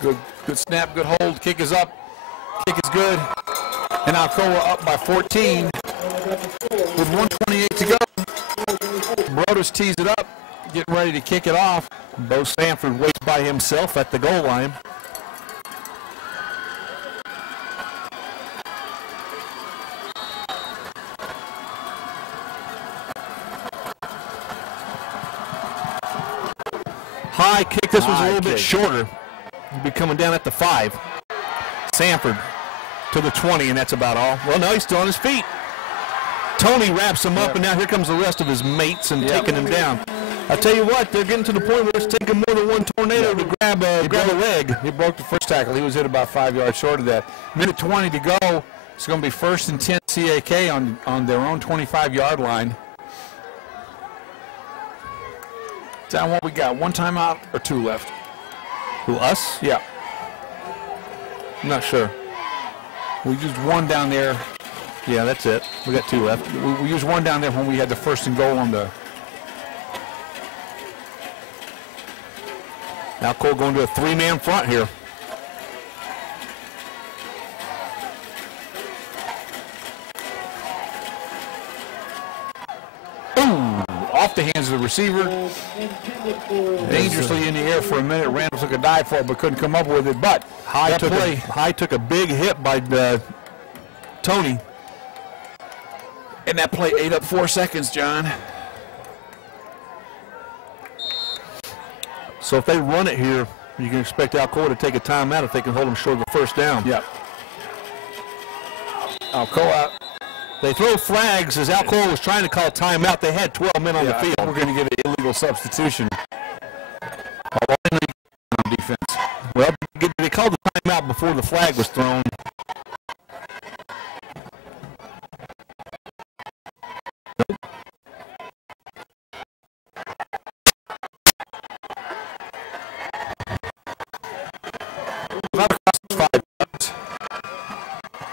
Good snap, good hold. Kick is up. Kick is good. And Alcoa up by 14. With 1:28 to go. Brothers tees it up, getting ready to kick it off. Bo Sanford waits by himself at the goal line. High kick. This was a little bit shorter. He'll be coming down at the 5. Sanford to the 20, and that's about all. Well, no, he's still on his feet. Tony wraps him up, and now here comes the rest of his mates and taking him down. I tell you what, they're getting to the point where it's taking more than one tornado to grab a leg. He broke the first tackle. He was hit about 5 yards short of that. Minute 20 to go. It's going to be 1st and 10 CAK on their own 25-yard line. Down what we got? 1 timeout or 2 left? Who, us? Yeah. I'm not sure. We used 1 down there. Yeah, that's it. We got 2 left. We used 1 down there when we had the 1st and goal on the. Alcoa going to a 3-man front here. finds the receiver. Dangerously in the air for a minute. Randall took a dive for it, but couldn't come up with it. But High took a big hit by Tony. And that play ate up 4 seconds, John. So if they run it here, you can expect Alcoa to take a timeout if they can hold them short of the first down. Yep. Alcoa. They throw flags as Alcoa was trying to call a timeout. They had 12 men on the field. We're going to get an illegal substitution. On defense. Well, they called the timeout before the flag was thrown.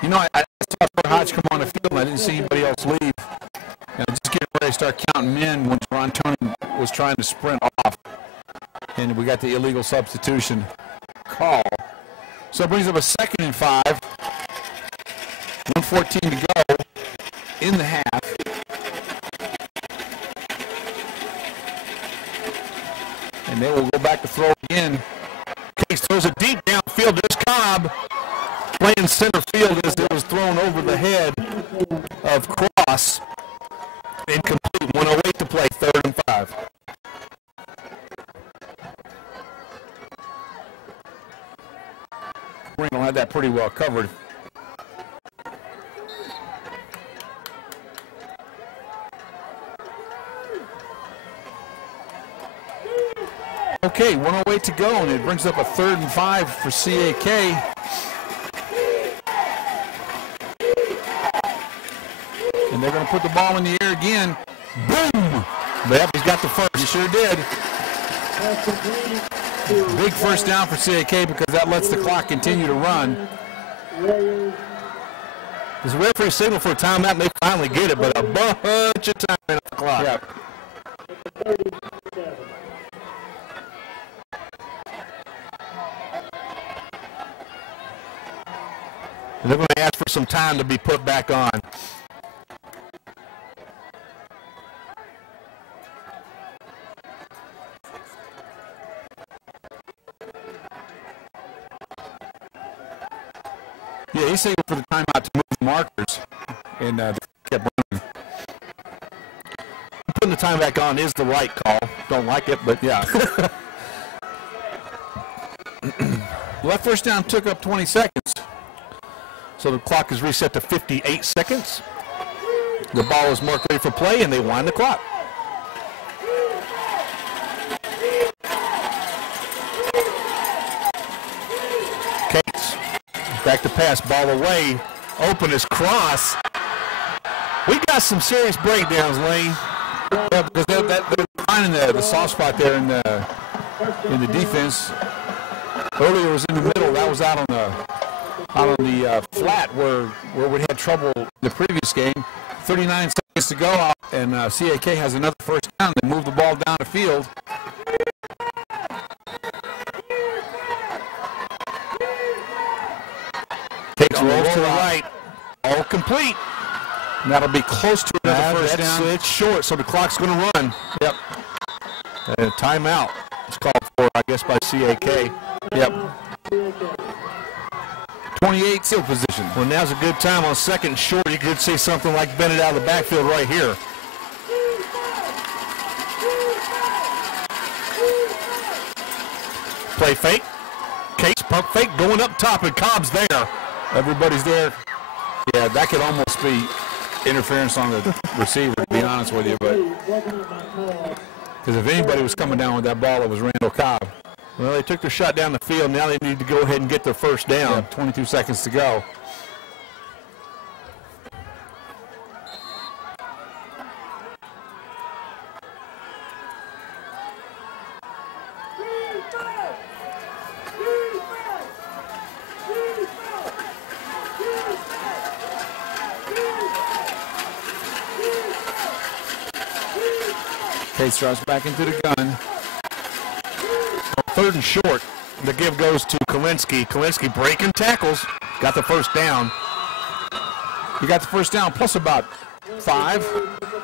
You know, I saw Hodge come on the field, and I didn't see anybody else leave. And I'm just getting ready to start counting men when Ron Tony was trying to sprint off. And we got the illegal substitution call. So it brings up a 2nd and 5. 1:14 to go in the half. And they will go back to throw again. Case throws it deep downfield. There's Cobb playing center field as it was thrown over the head of Cross. Incomplete. 1:08 to play. 3rd and 5. Randall had that pretty well covered. Okay, 1:08 to go, and it brings up a 3rd and 5 for CAK. And they're going to put the ball in the air again. Boom! Yep, he's got the first. He sure did. Big first down for CAK because that lets the clock continue to run. There's a referee signal for a timeout, and they finally get it, but a bunch of time on the clock. Yep. And they're going to ask for some time to be put back on. Yeah, he signaled for the timeout to move the markers, and they kept running. Putting the time back on is the right call. Don't like it, but yeah. Well, that first down took up 20 seconds. So the clock is reset to 58 seconds. The ball is marked ready for play, and they wind the clock. Cates back to pass, ball away. Open is Cross. We got some serious breakdowns, Lane. Yeah, because they're finding the soft spot there in the defense. Earlier was in the middle. That was out on the flat where we had trouble the previous game. 39 seconds to go, and CAK has another first down. They move the ball down the field. Takes rolls to the right. All complete. And that'll be close to another first down. It's short, so the clock's going to run. Yep. And a timeout is called for, I guess, by CAK. Yep. 28 field position. Well, now's a good time on 2nd and short. You could see something like Bennett out of the backfield right here. Play fake. Case pump fake going up top, and Cobb's there. Everybody's there. Yeah, that could almost be interference on the receiver, to be honest with you. But because if anybody was coming down with that ball, it was Randall Cobb. Well, they took their shot down the field. Now they need to go ahead and get their first down. Yeah, 22 seconds to go. Case drops back into the gun. 3rd and short. The give goes to Kalinsky. Kalinsky breaking tackles. Got the first down. You got the first down plus about 5.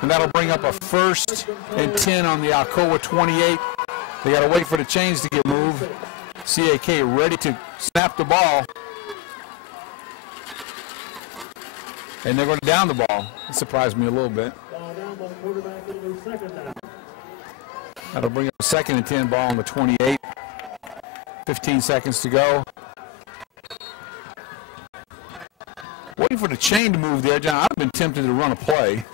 And that'll bring up a 1st and 10 on the Alcoa 28. They got to wait for the chains to get moved. CAK ready to snap the ball. And they're going to down the ball. It surprised me a little bit. That'll bring up a 2nd and 10 ball on the 28. 15 seconds to go. Waiting for the chain to move there, John. I've been tempted to run a play.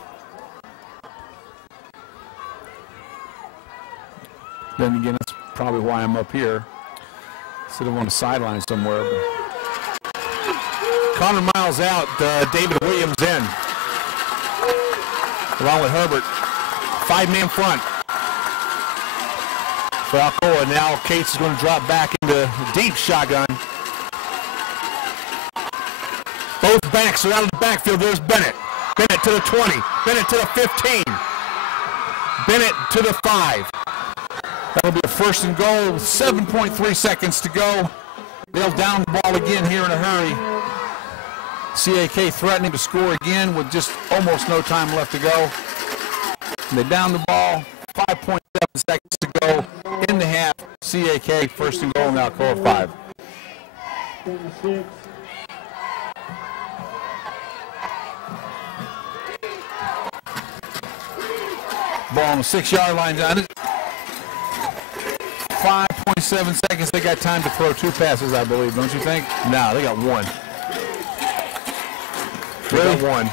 Then again, that's probably why I'm up here. Instead of on the sideline somewhere. Connor Miles out, David Williams in. Along with Herbert. 5-man front for Alcoa. Now Cates is going to drop back into deep shotgun. Both backs are out of the backfield. There's Bennett. Bennett to the 20. Bennett to the 15. Bennett to the 5. That'll be a 1st and goal with 7.3 seconds to go. They'll down the ball again here in a hurry. CAK threatening to score again with just almost no time left to go. And they down the ball. 5.7 seconds to go in the half. CAK 1st and goal in Alcoa 5. Ball on the 6-yard line, John. 5.7 seconds. They got time to throw 2 passes, I believe, don't you think? No, they got 1. Really? They got 1.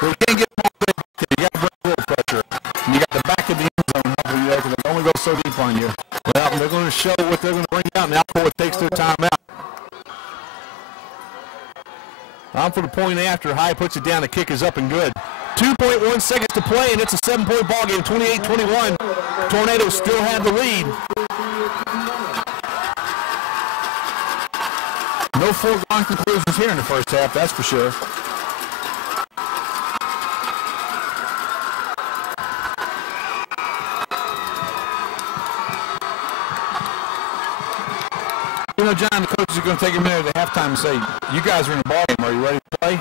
Well, you can't get them all the way back there. You got to bring a little pressure. And you got the back of the end zone helping you there because they only go so deep on you. Well, they're going to show what they're going to bring out, and Alcoa takes their time out. On for the point after. High puts it down. The kick is up and good. 2.1 seconds to play, and it's a 7-point ball game, 28-21. Tornadoes still have the lead. No foregone conclusions here in the first half, that's for sure. You know, John, the coaches are going to take a minute at halftime and say, you guys are in the ball game. Are you ready to play?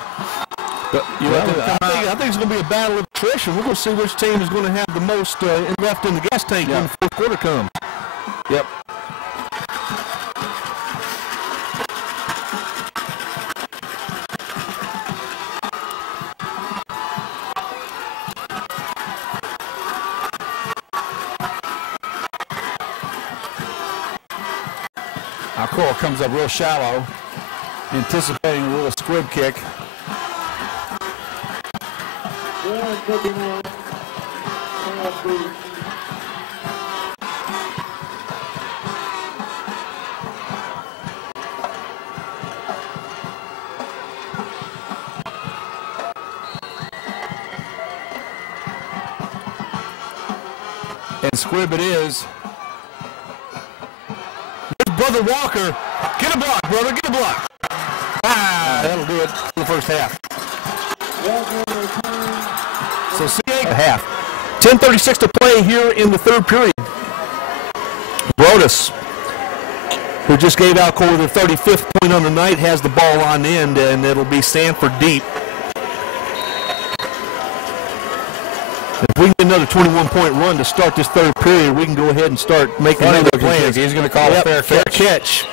But you let them come out. I think it's going to be a battle of attrition. We're going to see which team is going to have the most left in the gas tank when the 4th quarter comes. Yep. Alcoa comes up real shallow, anticipating a little squib kick. And squib it is. Brother Walker, get a block, brother, get a block. That'll do it for the first half. So CAK a half. 10:36 to play here in the 3rd period. Brodus, who just gave Alcoa their 35th point on the night, has the ball on end, and it'll be Sanford deep. If we can get another 21-point run to start this 3rd period, we can go ahead and start making other plans. He's going to call a fair catch.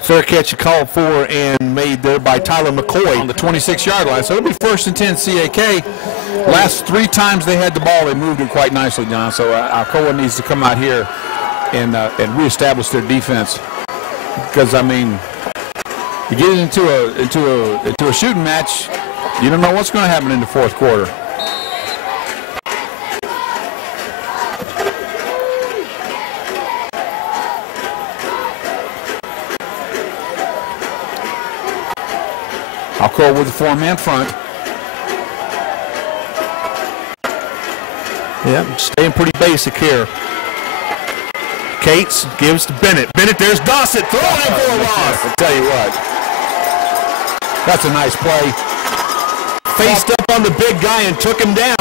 Fair catch called for and made there by Tyler McCoy. On the 26-yard line. So it'll be 1st and 10 CAK. Last 3 times they had the ball, they moved it quite nicely, John. So Alcoa needs to come out here and reestablish their defense. Because, I mean, you get into a shooting match, you don't know what's going to happen in the 4th quarter. Alcoa with the 4-man front. Yeah, staying pretty basic here. Cates gives to Bennett. Bennett, there's Dossett throwing it for a loss. I'll tell you what. That's a nice play. Faced up on the big guy and took him down.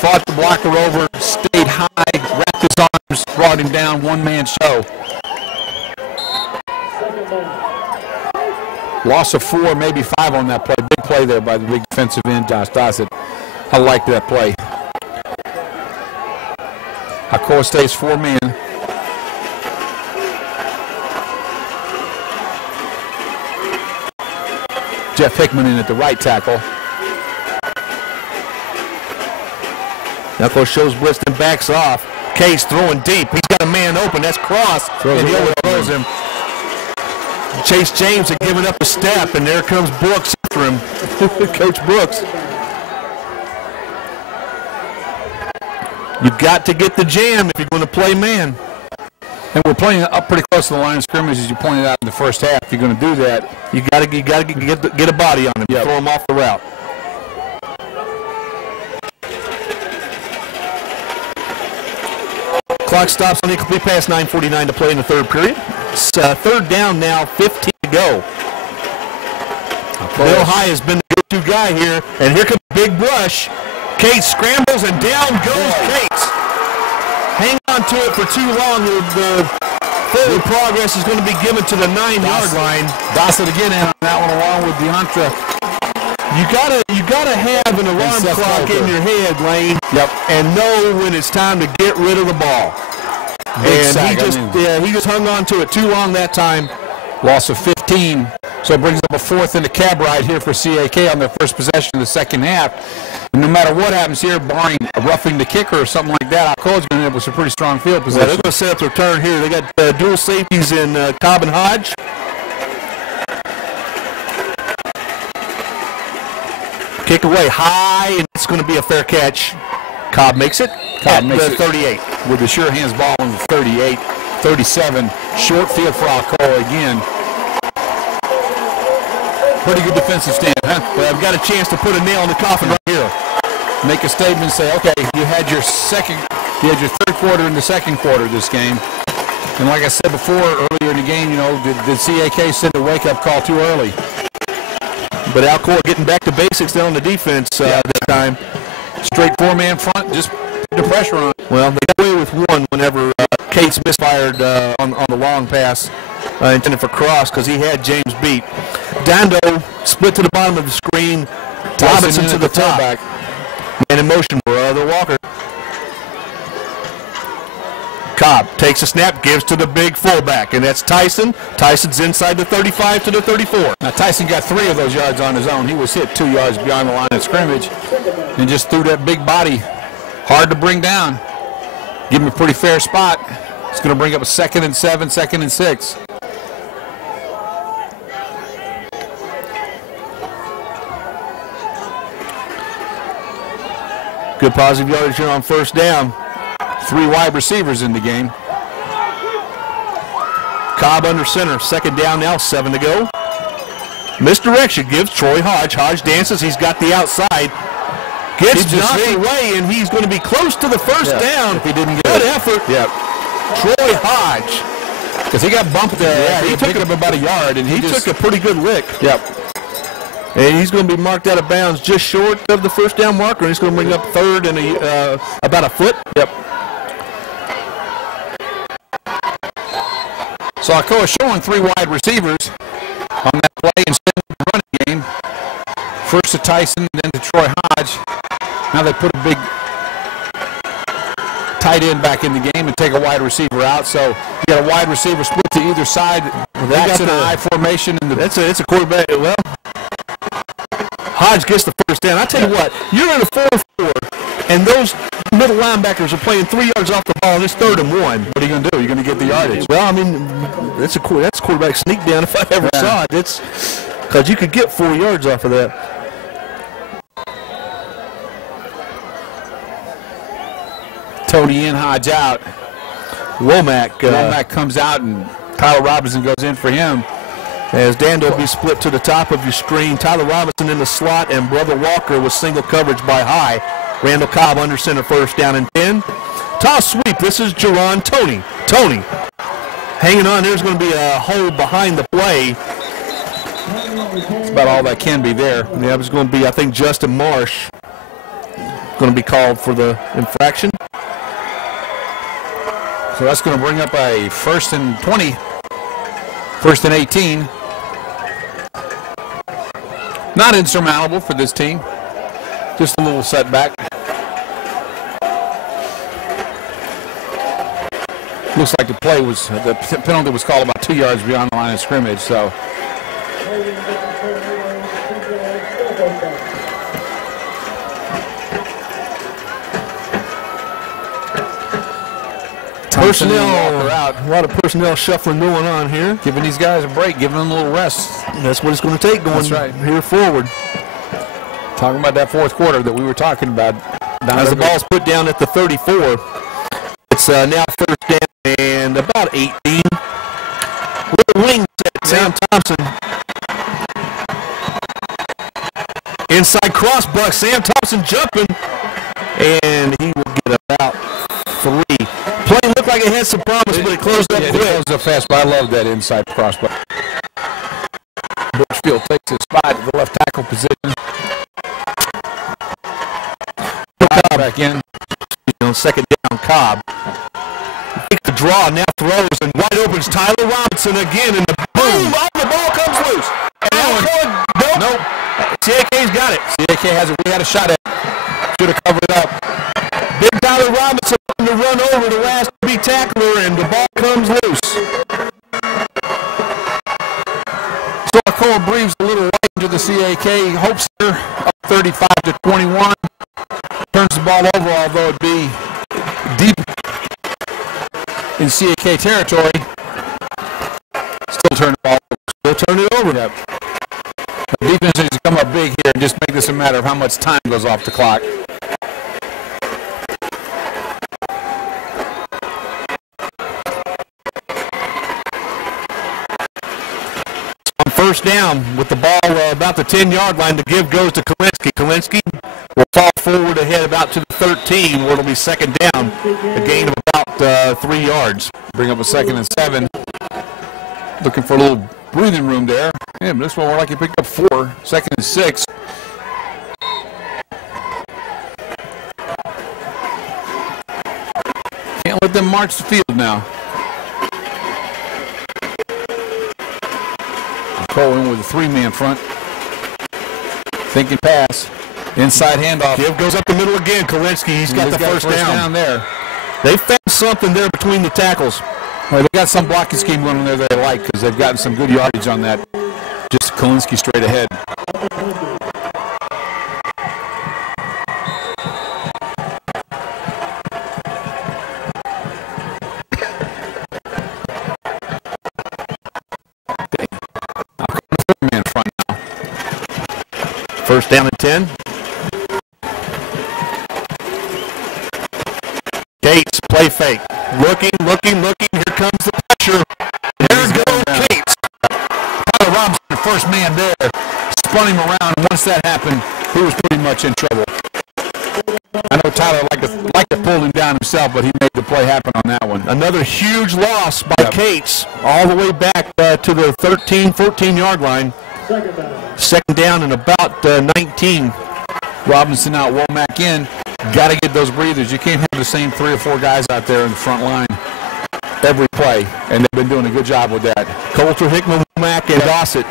Fought the blocker over, stayed high, wrapped his arms, brought him down, 1-man show. Loss of 4, maybe 5 on that play. Big play there by the big defensive end, Josh Dossett. I like that play. Alcoa stays 4-man. Jeff Hickman in at the right tackle. Alcoa shows blitz and backs off. Case throwing deep. He's got a man open. That's Cross. And he overthrows him. Chase James had given up a step, and there comes Brooks after him. Coach Brooks. You've got to get the jam if you're going to play man. And we're playing up pretty close to the line of scrimmage, as you pointed out in the first half. If you're going to do that, you got to get a body on him. Yep. Throw him off the route. Clock stops on incomplete pass, 9:49 to play in the third period. It's third down now, 15 to go. Bill High has been the go-to guy here, and here comes Big Brush. Cates scrambles, and down goes Cates. Hang on to it for too long. The forward progress is going to be given to the 9-yard line. Dossett again in on that one along with Deontra. You gotta have an alarm clock in your head, Lane. Yep. And know when it's time to get rid of the ball. And he just hung on to it too long that time. Loss of 15. So it brings up a 4th and a cab ride here for CAK on their first possession of the second half. And no matter what happens here, barring a roughing the kicker or something like that, Alcoa's going to have some pretty strong field position. Well, they're going to set up their turn here. They got dual safeties in Cobb and Hodge. Kick away high, and it's going to be a fair catch. Cobb makes it. Cobb makes it 38. With the sure hands ball on the 38, 37. Short field for Alcoa again. Pretty good defensive stand, huh? Well, I've got a chance to put a nail in the coffin right here. Make a statement and say, okay, you had your third quarter and the second quarter of this game. And like I said before, earlier in the game, did CAK send a wake-up call too early? But Alcoa getting back to basics there on the defense this time. Straight 4-man front, just put the pressure on. Well, they got away with one whenever Cates misfired on the long pass intended for Cross because he had James beat. Dando split to the bottom of the screen. Robinson to the top. Man in motion for the Walker. Cobb takes a snap, gives to the big fullback, and that's Tyson. Tyson's inside the 35 to the 34. Now Tyson got 3 of those yards on his own. He was hit 2 yards beyond the line of scrimmage and just threw that big body. Hard to bring down. Give him a pretty fair spot. It's going to bring up a 2nd and 7, 2nd and 6. Good positive yardage here on first down. 3 wide receivers in the game. Cobb under center. Second down now, 7 to go. Misdirection gives Troy Hodge. Hodge dances. He's got the outside. Gets knocked away, and he's going to be close to the first down. If he didn't get Good effort. Yep. Troy Hodge. Because he got bumped there. He took up about a yard, and he took a pretty good lick. Yep. And he's going to be marked out of bounds just short of the first down marker. And he's going to bring up third and about a foot. Yep. So Alcoa showing 3 wide receivers on that play instead of the running game. First to Tyson, then to Troy Hodge. Now they put a big tight end back in the game and take a wide receiver out. So you got a wide receiver split to either side. That's an I formation. It's a quarterback. Well, Hodge gets the first down. I tell you what, you're in a 4-4, and those middle linebackers are playing 3 yards off the ball, and it's 3rd and 1. What are you going to do? You're going to get the yardage. Well, I mean, that's quarterback sneak down if I ever saw it. It's because you could get 4 yards off of that. Tony in, Hodge out. Womack comes out, and Tyler Robinson goes in for him. As Dando will be split to the top of your screen. Tyler Robinson in the slot, and Brother Walker with single coverage by High. Randall Cobb under center, first down and 10. Toss sweep. This is Jerron Tony. Tony hanging on. There's going to be a hold behind the play. That's about all that can be there. Yeah, it was going to be, I think, Justin Marsh going to be called for the infraction. So that's going to bring up a 1st and 20. 1st and 18. Not insurmountable for this team. Just a little setback. Looks like the penalty was called about 2 yards beyond the line of scrimmage, so. Personnel out. A lot of personnel shuffling going on here. Giving these guys a break, giving them a little rest. That's what it's going to take going here forward. Talking about that fourth quarter that we were talking about. As the ball's put down at the 34, it's now first down and about 18. Little wing set, Sam Thompson. Inside crossbuck, Sam Thompson jumping, and he will get about 3. Play looked like it had some promise, but it closed up quick. It closed up fast, but I love that inside crossbuck. Birchfield takes his spot at the left tackle position. Cobb back in. Second down, Cobb. Takes the draw, now throws, and wide open is Tyler Robinson again, and the boom, the ball comes loose. And nope. CAK's got it. CAK has it. We had a shot at it. Should have covered it up. Big Tyler Robinson to run over the last to-be tackler, and the ball comes loose. So Alcoa breathes a little right into the CAK. Hopes here up 35-21. Turns the ball over, although it be deep in CAK territory. Still turn the ball over. Still turn it over. Yep. The defense needs to come up big here and just make this a matter of how much time goes off the clock. On first down with the ball about the 10-yard line, the give goes to Kalinsky. Kalinsky will fall forward ahead about to the 13, where it'll be second down, a gain of about 3 yards. Bring up a 2nd and 7. Looking for a little breathing room there. Yeah, but this one, we're like he picked up 4. 2nd and 6. Can't let them march the field now. Cole in with a 3-man front. Thinking pass. Inside handoff. Give goes up the middle again. Kalinsky, he's got the first down there. They found something there between the tackles. Well, they got some blocking scheme going on there that I like because they've gotten some good yardage on that. Just Kalinsky straight ahead. Man front now. First down and 10. Cates, play fake. Looking. Here comes the pressure. There goes Cates. Tyler Robinson, the first man there, spun him around. Once that happened, he was pretty much in trouble. I know Tyler liked to pull him down himself, but he made the play happen on that one. Another huge loss by Cates, all the way back to the 13, 14-yard line. Second down and about 19. Robinson out, Womack in. Got to get those breathers. You can't have the same 3 or 4 guys out there in the front line every play, and they've been doing a good job with that. Coulter, Hickman, Womack, and Dossett.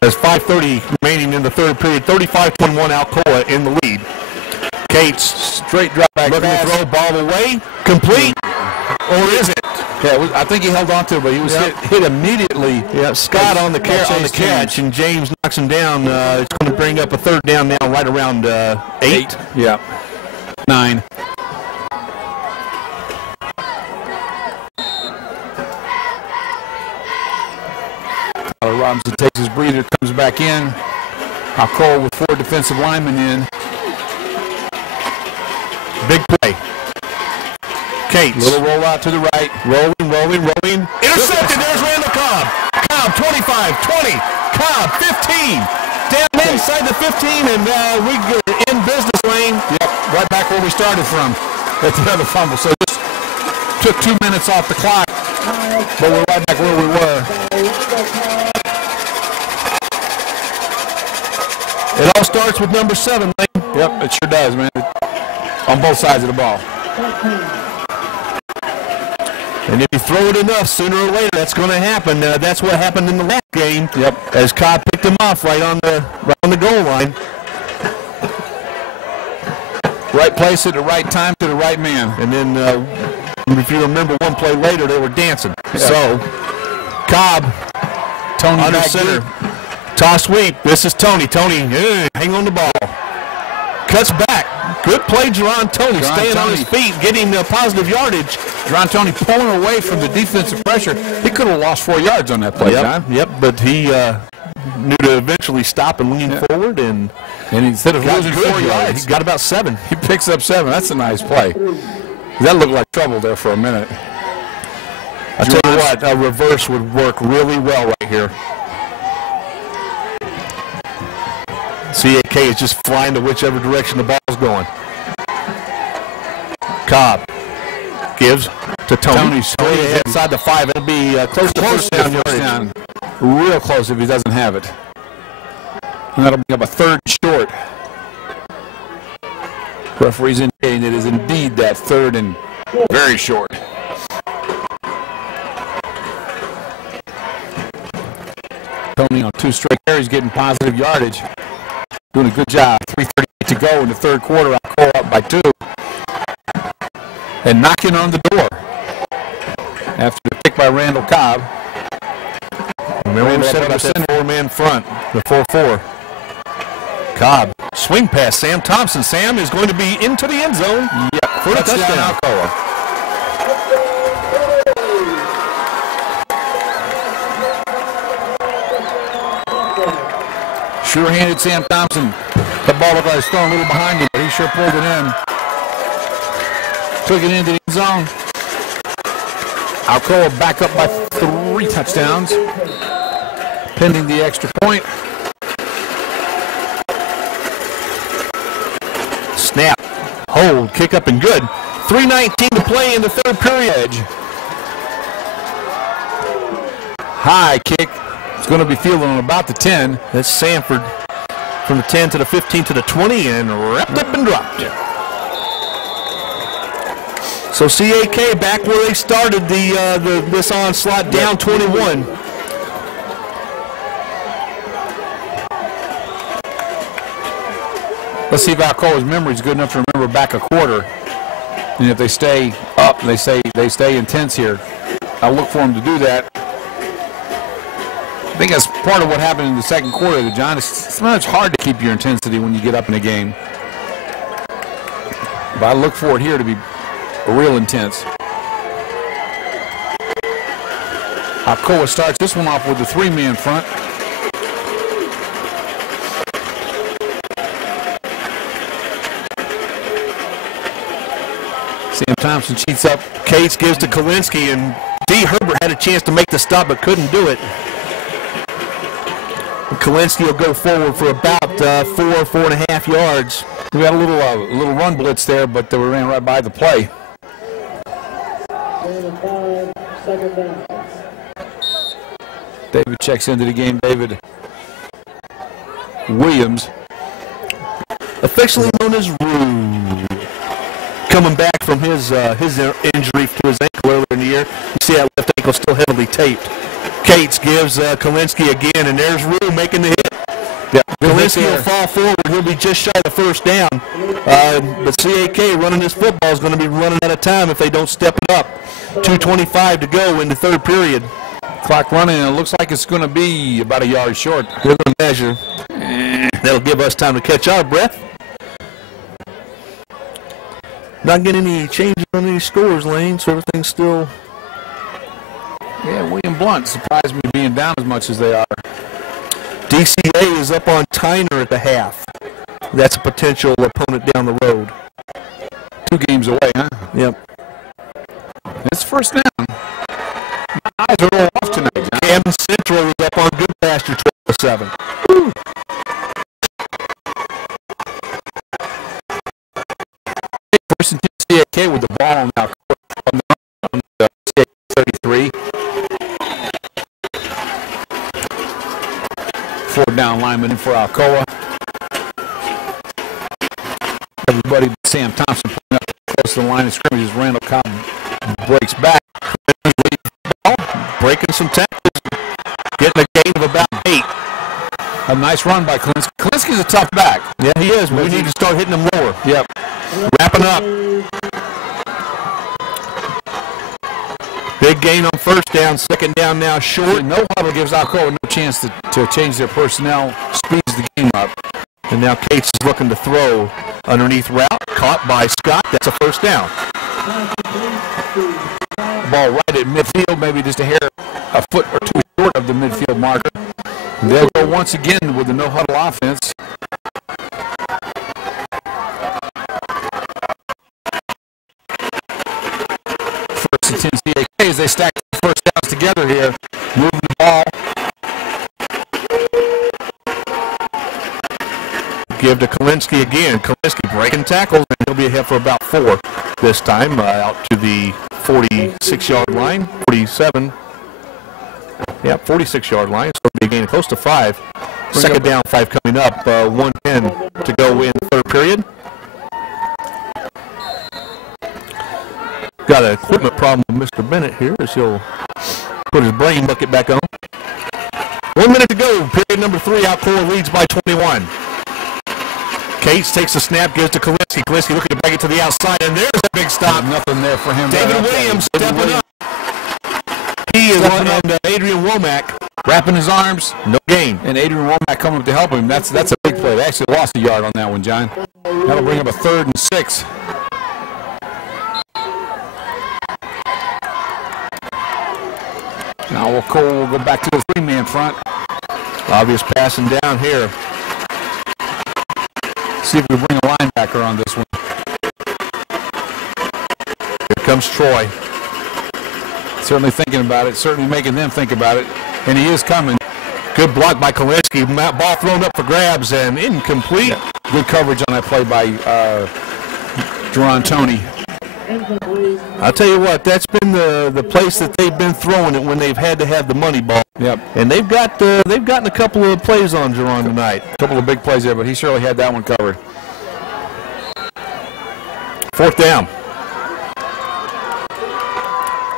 There's 5:30 remaining in the third period. 35-21 Alcoa in the lead. Cates, straight drop back looking pass. to throw, ball away, complete, or is it? Yeah, I think he held on to it, but he was hit immediately. Yeah, Scott on the catch, and James knocks him down. It's going to bring up a third down now, right around 8. Yeah, 9. Tyler Robinson takes his breather, comes back in. Alcoa with 4 defensive linemen in. Big play. Cates. Little roll out to the right. Rolling. Intercepted. There's Randall Cobb. Cobb, 25, 20. Cobb, 15. Down inside the 15, and we get in business lane. Yep, right back where we started from. That's another fumble. So just took 2 minutes off the clock, but we're right back where we were. It all starts with number 7, Lane. Yep, it sure does, man. On both sides of the ball. And if you throw it enough, sooner or later, that's going to happen. That's what happened in the last game. Yep. As Cobb picked him off right on the goal line. Right place at the right time to the right man. And then, if you remember one play later, they were dancing. Yep. So, Cobb, Tony under center. Toss sweep. This is Tony. Tony, hang on the ball. Cuts back. Good play, Jerron Tony, staying on his feet, getting positive yardage. Jerron Tony pulling away from the defensive pressure. He could have lost 4 yards on that play, John. Yep, but he knew to eventually stop and lean forward. And instead of losing 4 yards, he got about 7. He picks up 7. That's a nice play. That looked like trouble there for a minute. I tell you what, a reverse would work really well right here. CAK is just flying to whichever direction the ball's going. Cobb gives to Tony. Tony ahead inside the 5. It'll be close to first down. Real close if he doesn't have it. And that'll bring up a 3rd short. Referee's indicating it is indeed that 3rd and very short. Tony on 2 straight carries getting positive yardage. Doing a good job. 3:38 to go in the 3rd quarter. Alcoa up by 2. And knocking on the door. After the pick by Randall Cobb. Remember we said about that 4-man front, the 4-4. Cobb, swing pass, Sam Thompson. Sam is going to be into the end zone. Yep, for a touchdown. Alcoa. Sure-handed Sam Thompson. The ball looked like it was thrown a little behind him, but he sure pulled it in. Took it into the end zone. Alcoa back up by 3 touchdowns. Pending the extra point. Snap. Hold. Kick up and good. 3:19 to play in the 3rd period. High kick. It's going to be fielded on about the 10. That's Sanford from the 10 to the 15 to the 20 and wrapped up and dropped. So CAK back where they started this onslaught, down 21. Let's see if Alcoa's memory is good enough to remember back a quarter. And if they stay up, they stay intense here. I'll look for them to do that. I think that's part of what happened in the 2nd quarter, John. It's hard to keep your intensity when you get up in a game. But I look for it here to be real intense. Alcoa starts this one off with the 3-man front. Sam Thompson cheats up. Cates gives to Kalinsky, and Herbert had a chance to make the stop but couldn't do it. Kalinsky will go forward for about 4.5 yards. We got a little run blitz there, but we ran right by the play. David checks into the game. David Williams, officially known as Rue, coming back from his injury to his ankle earlier in the year. You see that left ankle still heavily taped. Cates gives Kalinsky again, and there's Rue making the hit. Yeah, Kalinsky will fall forward. He'll be just shy of the 1st down. But CAK running this football is going to be running out of time if they don't step it up. 2:25 to go in the 3rd period. Clock running, and it looks like it's going to be about a yard short. We're going to measure. That'll give us time to catch our breath. Not getting any changes on these scores, Lane, so everything's still... Yeah, William Blunt surprised me being down as much as they are. DCA is up on Tyner at the half. That's a potential opponent down the road. 2 games away, huh? Yep. It's 1st down. My eyes are all off tonight, John. Camden Central is up on Good Pasture 12-7. First and 10 CAK with the ball now on the 33. 4th down lineman for Alcoa. Everybody but Sam Thompson putting up close to the line of scrimmage as Randall Cobb breaks back. breaking some tackles, getting a gain of about 8. A nice run by Klinsky. Klinsky's a tough back. Yeah, he is. We need to start hitting him more. Yep. Wrapping up. Big gain on first down, second down now short. No huddle gives Alcoa no chance to change their personnel, speeds the game up. And now Cates is looking to throw underneath route, caught by Scott. That's a first down. Ball right at midfield, maybe just a hair, a foot or two short of the midfield marker. And they'll go once again with the no huddle offense. First and 10 CAK as they stack the first downs together here, moving the ball. Give to Klinsky again. Klinsky breaking tackles, and he'll be ahead for about 4 this time, out to the 46-yard line, 47. Yeah, 46-yard line, so it'll be a gain of close to 5. Second down, 5 coming up, 1:10 to go in the third period. Got an equipment problem with Mr. Bennett here as he'll put his brain bucket back on. 1 minute to go, period number 3, Alcoa leads by 21. Cates takes the snap, gives to Klinsky. Klinsky looking to break it to the outside, and there's a big stop. Nothing there for him. David Williams stepping up. He is on Adrian Womack. Wrapping his arms. No gain. And Adrian Womack coming up to help him. That's a big play. They actually lost a yard on that one, John. That'll bring up a 3rd and 6. Now Cole will go back to the 3-man front. Obvious passing down here. See if we bring a linebacker on this one. Here comes Troy. Certainly thinking about it, certainly making them think about it, and he is coming. Good block by Klinsky. Ball thrown up for grabs and incomplete. Yeah. Good coverage on that play by Jerron Toney. I'll tell you what, that's been the place that they've been throwing it when they've had to have the money ball. Yep. And they've gotten a couple of plays on Jerron tonight. A couple of big plays there, but he surely had that one covered. 4th down.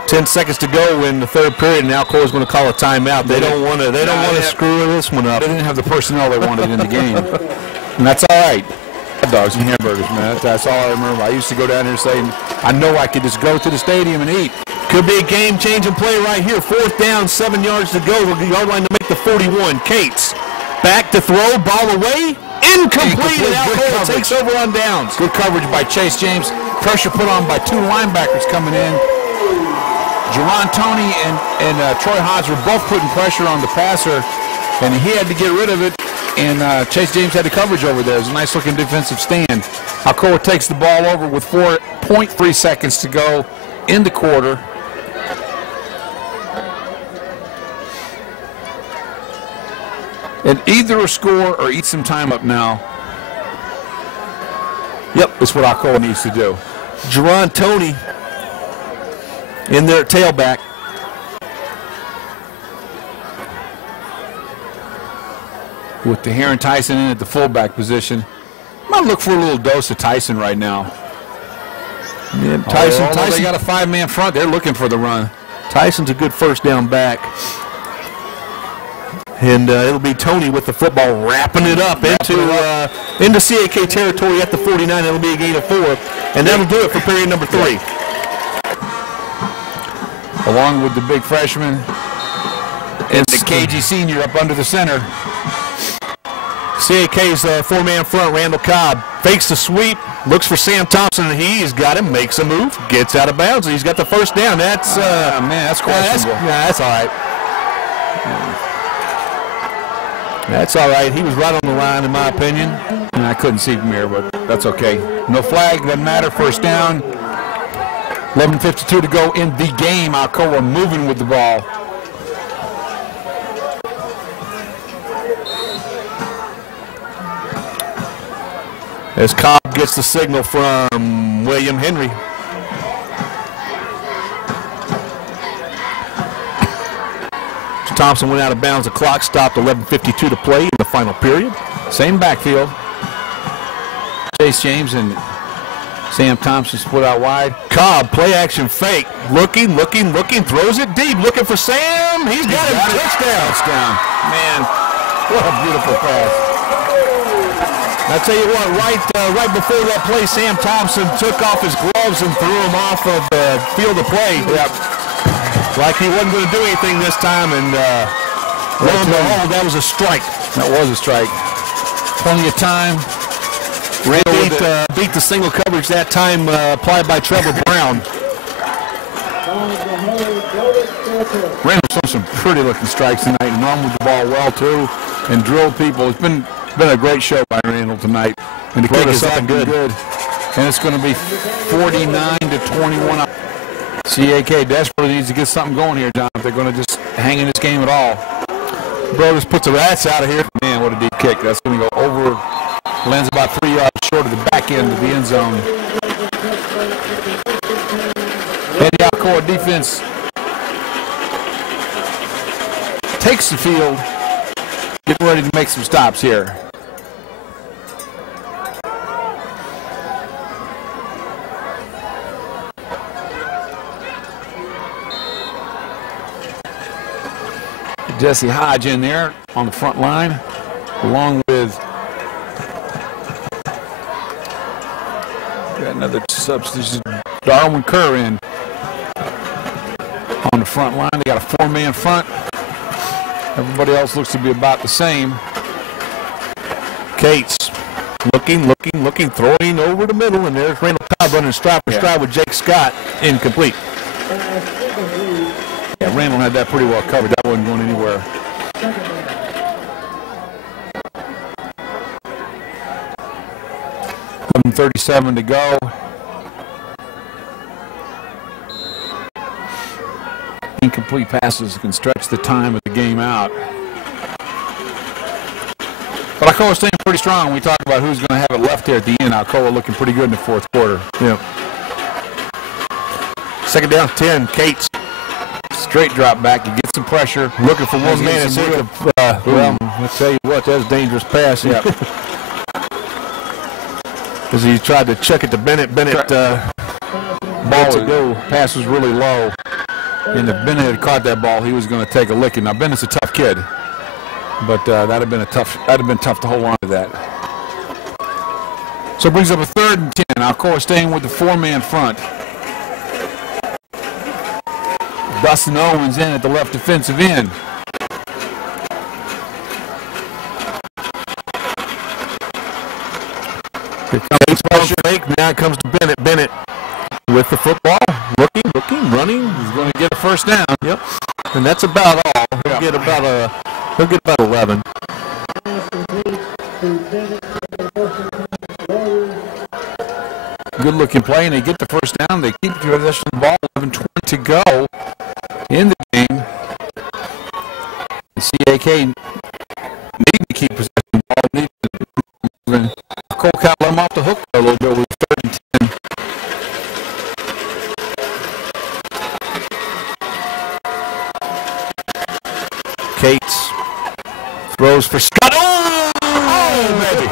10 seconds to go in the third period, and Alcoa is going to call a timeout. They don't want to screw this one up. They didn't have the personnel they wanted in the game, and that's all right. Hot dogs and hamburgers, man. That's all I remember. I used to go down here saying, I know I could just go to the stadium and eat. Could be a game-changing play right here. 4th down, 7 yards to go. The yard line to make the 41. Cates back to throw, ball away, incomplete, and Alcoa takes over on downs. Good coverage by Chase James. Pressure put on by 2 linebackers coming in. Jerron Toney and Troy Hodge were both putting pressure on the passer, and he had to get rid of it, and Chase James had the coverage over there. It was a nice-looking defensive stand. Alcoa takes the ball over with 4.3 seconds to go in the quarter. And either a score or eat some time up now. Yep, that's what Alcoa needs to do. Jerron Toney in there at tailback. With Taharin Tyson in at the fullback position. Might look for a little dose of Tyson right now. Yeah, Tyson, they got a 5-man front. They're looking for the run. Tyson's a good first down back. And it'll be Toney with the football, wrapping it up into CAK territory at the 49. It'll be a gain of 4. And that'll do it for period number 3. Along with the big freshman and the KG senior up under the center. CAK's 4-man front, Randall Cobb fakes the sweep, looks for Sam Thompson, and he's got him, makes a move, gets out of bounds, and he's got the first down. That's man, that's questionable. That's all right. That's all right. He was right on the line, in my opinion. And I couldn't see from here, but that's okay. No flag, doesn't matter. First down. 11:52 to go in the game. Alcoa moving with the ball. As Cobb gets the signal from William Henry. Thompson went out of bounds. The clock stopped. 11:52 to play in the final period. Same backfield. Chase James and Sam Thompson split out wide. Cobb, play action fake. Looking, throws it deep, looking for Sam. He's got it. Touchdown. Man, what a beautiful pass. I tell you what, right before that play, Sam Thompson took off his gloves and threw him off of the field of play. Yep. Like he wasn't going to do anything this time, and lo and behold, that was a strike. That was a strike. Plenty of time. Randall beat the single coverage that time applied by Trevor Brown. Randall's thrown some pretty looking strikes tonight and run with the ball well too and drilled people. It's been a great show by Randall tonight. And the kick is up good. And it's going to be 49-21. CAK desperately needs to get something going here, John, if they're going to just hang in this game at all. Bro, just put the rats out of here. Man, what a deep kick. That's going to go over, lands about 3 yards short of the back end of the end zone. And the Alcoa defense takes the field, getting ready to make some stops here. Jesse Hodge in there on the front line, along with got another substitution, Darwin Kerr in on the front line. They got a 4-man front. Everybody else looks to be about the same. Cates looking, throwing over the middle, and there's Randall Cobb running stride for stride with Jake Scott, incomplete. Yeah, Randall had that pretty well covered. That wasn't going anywhere. .37 to go. Incomplete passes can stretch the time of the game out. But Alcoa staying pretty strong. We talk about who's going to have it left here at the end. Alcoa looking pretty good in the fourth quarter. Yeah. Second down, 10. Cates. Straight drop back. You get some pressure. Looking for one man. Well, I'll tell you what, that's a dangerous pass. Yeah. Because he tried to chuck it to Bennett. Bennett ball to go. Pass was really low. And if Bennett had caught that ball, he was going to take a licking. Now Bennett's a tough kid, but that'd have been tough to hold on to that. So it brings up a 3rd and 10. Alcoa staying with the 4-man front. Dustin Owens in at the left defensive end. Now comes to Bennett. Bennett with the football, looking, running. He's going to get a first down. Yep, and that's about all. He'll get about 11. Good looking play, and they get the first down. They keep possession of the ball. 11:20 to go in the game. The CAK need to keep possession of the ball. Cole kind of let him off the hook a little bit with 3rd and 10. Cates throws for Scott. Oh, baby.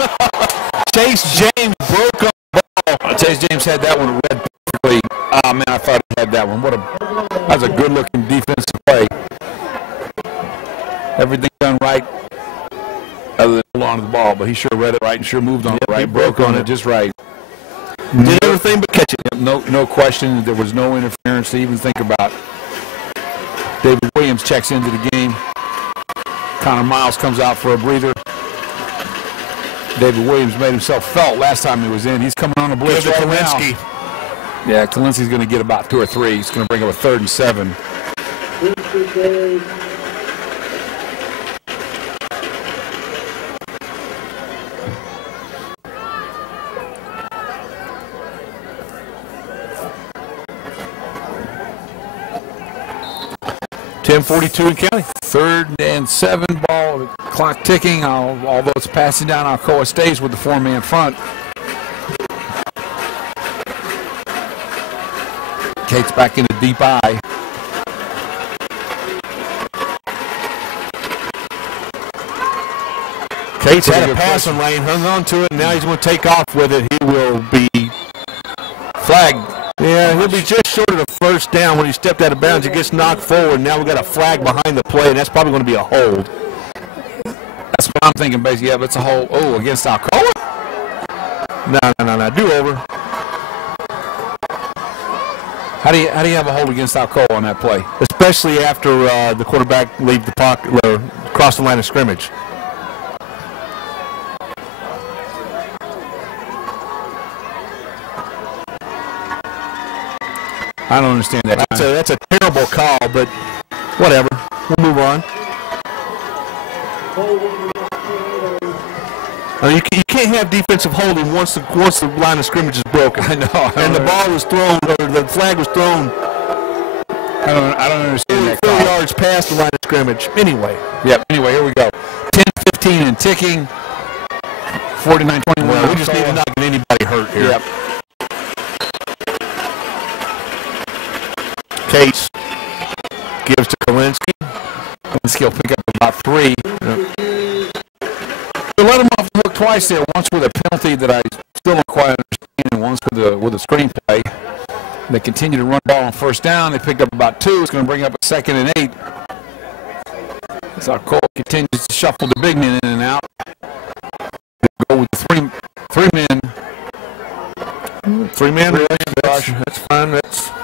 Chase James broke up the ball. Chase James had that one read perfectly. Oh, man, I thought he had that one. That was a good-looking defensive play. Everything done right other than hold on to the ball, but he sure read it right and sure moved on it right. Broke on it just right. Did everything but catch it. No question. There was no interference to even think about. David Williams checks into the game. Connor Miles comes out for a breather. David Williams made himself felt last time he was in. He's coming on the blitz right now. Yeah, Kalinski's going to get about 2 or 3. He's going to bring up a 3rd and 7. 10:42 in county. 3rd and 7 ball. Clock ticking. Although it's passing down, Alcoa stays with the 4-man front. Cates back into deep eye. Cates had a passing lane, hung on to it, and now he's going to take off with it. He will be flag. Yeah, he'll be just short of the first down when he stepped out of bounds. He gets knocked forward. Now we've got a flag behind the play, and that's probably going to be a hold. That's what I'm thinking, basically. Yeah, but it's a hold. Oh, against Alcoa? No. Do over. How do you have a hold against Alcoa on that play? Especially after the quarterback leave the pocket or cross the line of scrimmage. I don't understand that. That's a terrible call, but whatever. We'll move on. You can't have defensive holding once the line of scrimmage is broken. I know. And the ball was thrown, or the flag was thrown. I don't understand that 4 yards past the line of scrimmage. Anyway. Yep. Anyway, here we go. 10-15 and ticking. 49-21. Well, we just need to not get anybody hurt here. Yep. Case gives to Kalinsky. Kalinsky will pick up about 3. Yep. They let him off the hook twice there. Once with a penalty that I still don't quite understand, and once with a screenplay. They continue to run the ball on first down. They picked up about 2. It's going to bring up a 2nd and 8. As Alcoa continues to shuffle the big men in and out. They go with the three men. 3-man rush. That's fine.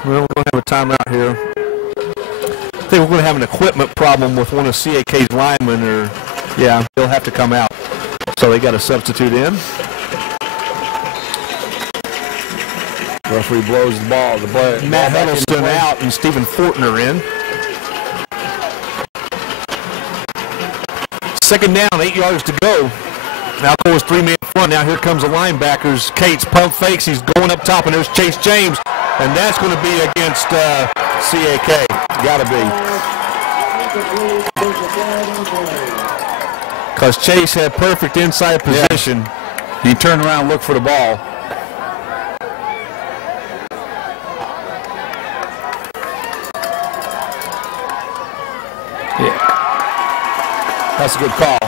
We're going to have a timeout here. I think we're going to have an equipment problem with one of CAK's linemen, or they'll have to come out. So they got to substitute in. Referee blows the ball. Matt Huddleston out and Stephen Fortner in. 2nd down, 8 yards to go. Alcoa's 3-man front. Now here comes the linebackers. Cates pump fakes. He's going up top, and there's Chase James. And that's going to be against CAK. Got to be. Because Chase had perfect inside position. Yeah. He turned around and looked for the ball. Yeah. That's a good call.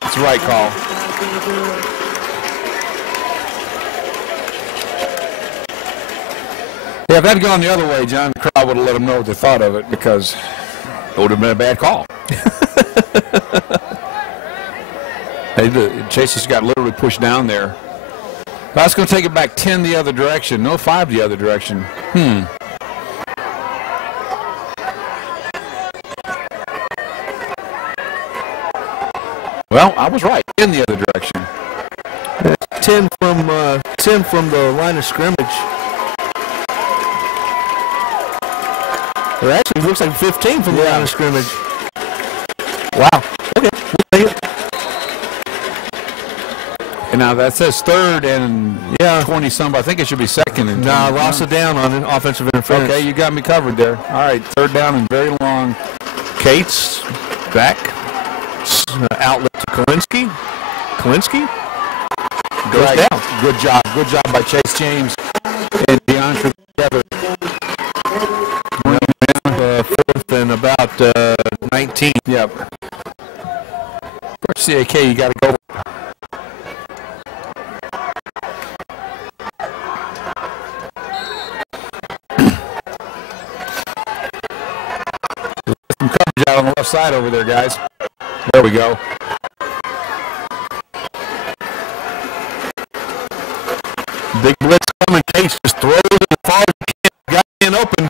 That's the right call. Yeah, if that had gone the other way, John, the crowd would have let them know what they thought of it, because it would have been a bad call. Chase just got literally pushed down there. That's going to take it back 10 the other direction. No, 5 the other direction. Well, I was right. 10 the other direction. 10 from the line of scrimmage. It actually looks like 15 from the line of scrimmage. Wow. Okay. We'll take it. And now that says 3rd and 20-some. I think it should be 2nd. And I lost it down on an offensive interference. Okay, you got me covered there. All right, 3rd down and very long. Cates back. Outlet to Kalinsky. Kalinsky goes down. Good job. Good job by Chase James and DeAndre together. 4th and about 19. Yep. For CAK, you got to go. Some coverage out on the left side over there, guys. There we go. Big blitz coming. Case just throws it as far as he can. Got in open.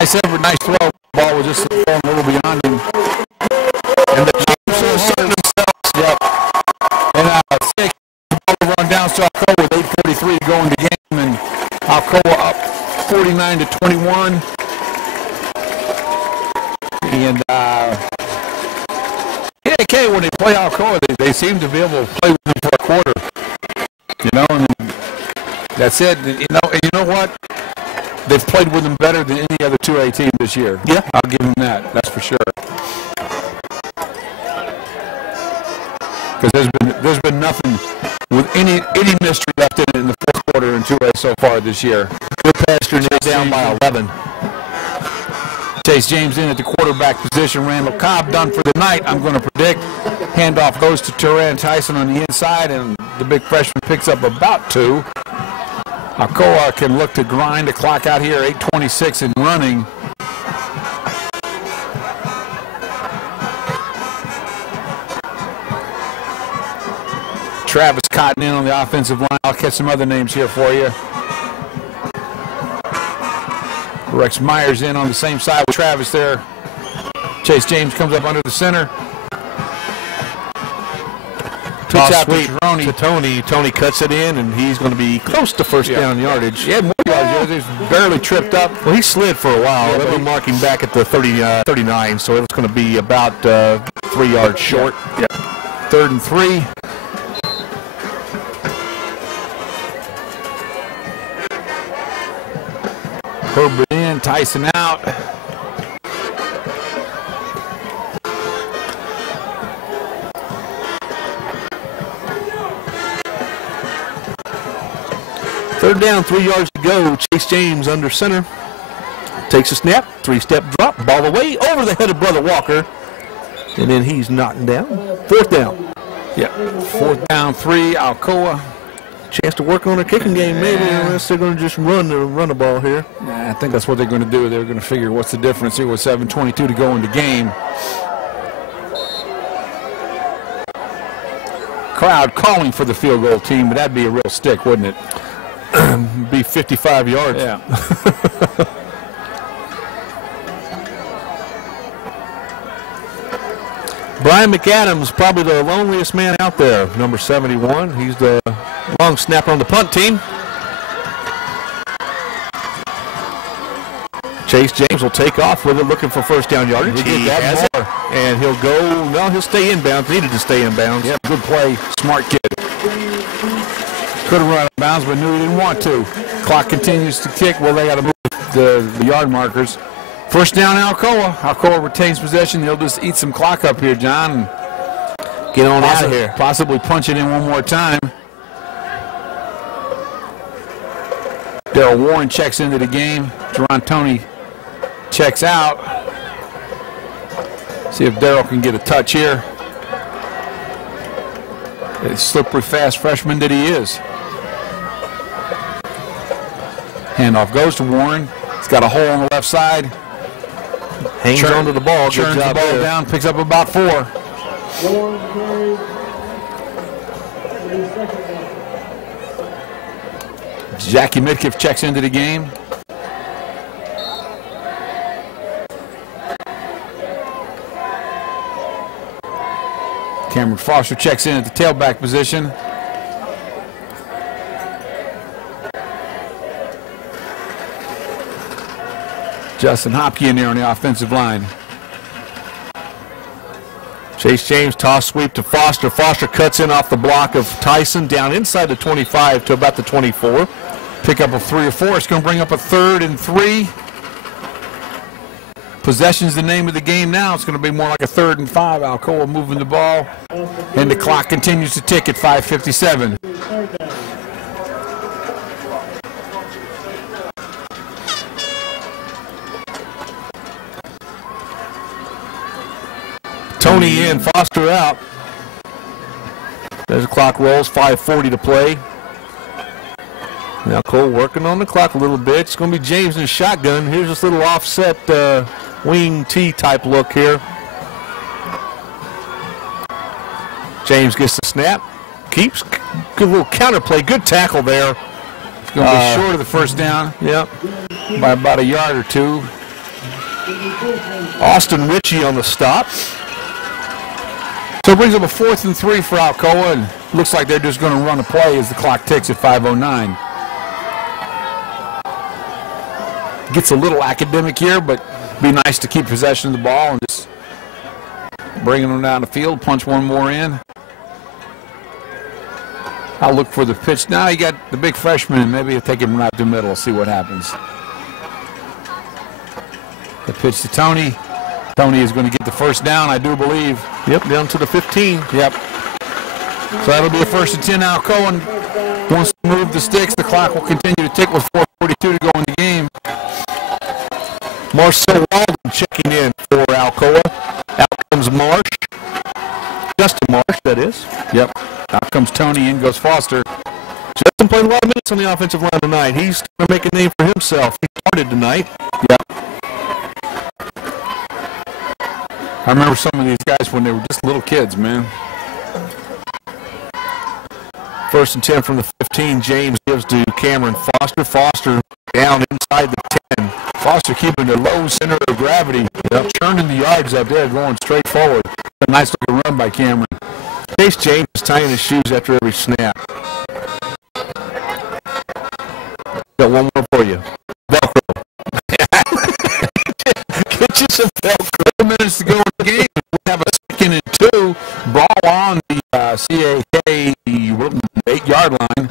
Nice effort, nice throw. Ball was just thrown a little beyond him. And the Chiefs are asserting themselves. Yep. And CAK ball run down to Alcoa with 8:43 to go in the game, and Alcoa up 49-21. And CAK, when they play Alcoa, they seem to be able to play with them for a quarter. You know, and that's it. You know what? They've played with them better than any other 2A team this year. Yeah, I'll give them that. That's for sure. Because there's been nothing with any mystery left in it in the 4th quarter in 2A so far this year. Good pasture is down by 11. Chase James in at the quarterback position. Randall Cobb done for the night, I'm going to predict. Handoff goes to Taharin Tyson on the inside, and The big freshman picks up about 2. Alcoa can look to grind the clock out here, 8:26 and running. Travis Cotton in on the offensive line. I'll catch some other names here for you. Rex Myers in on the same side with Travis there. Chase James comes up under the center. Toss sweep to Tony. Tony cuts it in, and he's going to be close to first down yardage. He had more yards. He's barely tripped up. Well, he slid for a while. They were marking back at the 39, so it was going to be about 3 yards short. Yep. 3rd and 3. Herbert in, Tyson out. Third down, 3 yards to go. Chase James under center. Takes a snap, 3-step drop, ball away over the head of Brother Walker. And then he's knocking down. 4th down. Yep. 4th down, 3, Alcoa. Chance to work on a kicking game, maybe, unless they're going to just run the ball here. I think that's what they're going to do. They're going to figure what's the difference here with 7:22 to go in the game. Crowd calling for the field goal team, but that'd be a real stick, wouldn't it? Be 55 yards. Yeah. Brian McAdams, probably the loneliest man out there, number 71. He's the long snapper on the punt team. Chase James will take off with it, looking for first down yardage. He has it, and he'll go. No, he'll stay inbounds. Needed to stay inbounds. Yeah, good play, smart kid. Could have run out of bounds, but knew he didn't want to. Clock continues to tick. Well, they got to move the yard markers. First down, Alcoa. Alcoa retains possession. They'll just eat some clock up here, John, and get on out of here. Possibly punch it in one more time. Daryl Warren checks into the game. Jerron Tony checks out. See if Daryl can get a touch here. A slippery, fast freshman that he is. Handoff goes to Warren. He's got a hole on the left side. Hangs onto the ball. Turns the ball down. Picks up about 4. Jackie Midkiff checks into the game. Cameron Foster checks in at the tailback position. Justin Hopke in there on the offensive line. Chase James toss sweep to Foster. Foster cuts in off the block of Tyson down inside the 25 to about the 24. Pick up a 3 or 4. It's going to bring up a 3rd and 3. Possession's the name of the game now. It's going to be more like a 3rd and 5. Alcoa moving the ball. And the clock continues to tick at 5:57. Tony in, Foster out. As the clock rolls, 5:40 to play. Now Cole working on the clock a little bit. It's going to be James in shotgun. Here's this little offset wing T type look here. James gets the snap. Keeps. Good little counter play. Good tackle there. It's going to be short of the first down. Yep. By about a yard or 2. Austin Ritchie on the stop. So it brings up a 4th and 3 for Alcoa, and looks like they're just going to run a play as the clock ticks at 5:09. Gets a little academic here, but be nice to keep possession of the ball and just bringing them down the field, punch one more in. I'll look for the pitch. Now you got the big freshman, and maybe he'll take him right to the middle, see what happens. The pitch to Tony. Tony is going to get the first down, I do believe. Yep, down to the 15. Yep. So that'll be a 1st and 10 Alcoa. And once they move the sticks, the clock will continue to tick with 4:42 to go in the game. Marcel Walden checking in for Alcoa. Out comes Marsh. Justin Marsh, that is. Yep. Out comes Tony, in goes Foster. Justin played a lot of minutes on the offensive line tonight. He's going to make a name for himself. He started tonight. Yep. I remember some of these guys when they were just little kids, man. 1st and 10 from the 15. James gives to Cameron Foster. Foster down inside the 10. Foster keeping the low center of gravity. Yep. Churning the yards up there, going straight forward. A nice little run by Cameron. Chase James is tying his shoes after every snap. Got one more for you. Velcro. Get you some Velcro. 2 minutes to go in the game. We have a 2nd and 2. Ball on the CAK 8-yard line. Yep.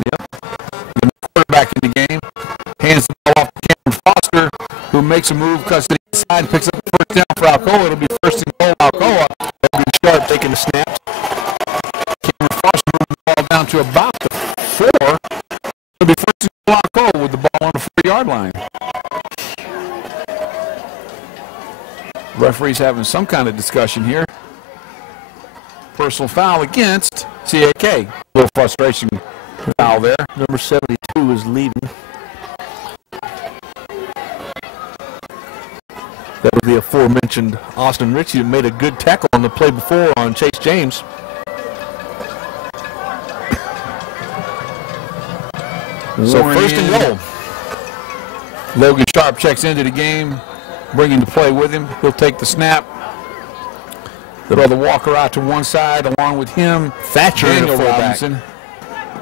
The quarterback in the game. Hands the ball off to Cameron Foster, who makes a move, cuts to the inside, picks up the 1st down for Alcoa. It'll be 1st and goal, Alcoa. That'll be Sharp taking the snaps. Cameron Foster moving the ball down to about the 4. It'll be 1st and goal, Alcoa with the ball on the 4-yard line. Referee's having some kind of discussion here. Personal foul against CAK. A little frustration foul there. Number 72 is leading. That was the aforementioned Austin Ritchie that made a good tackle on the play before on Chase James. So Warren 1st and goal. Logan Sharp checks into the game, bringing the play with him. He'll take the snap. Throw the Walker out to one side, along with him, Thatcher in Daniel at fullback. Robinson.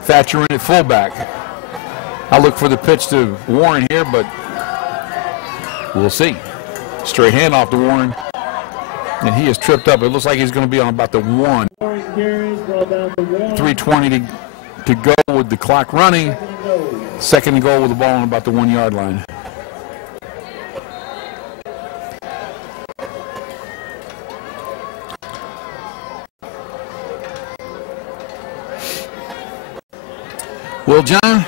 Thatcher in at fullback. I look for the pitch to Warren here, but we'll see. Straight handoff to Warren, and he is tripped up. It looks like he's going to be on about the 1. 3:20 to go with the clock running. 2nd and goal with the ball on about the 1-yard line. Well, John,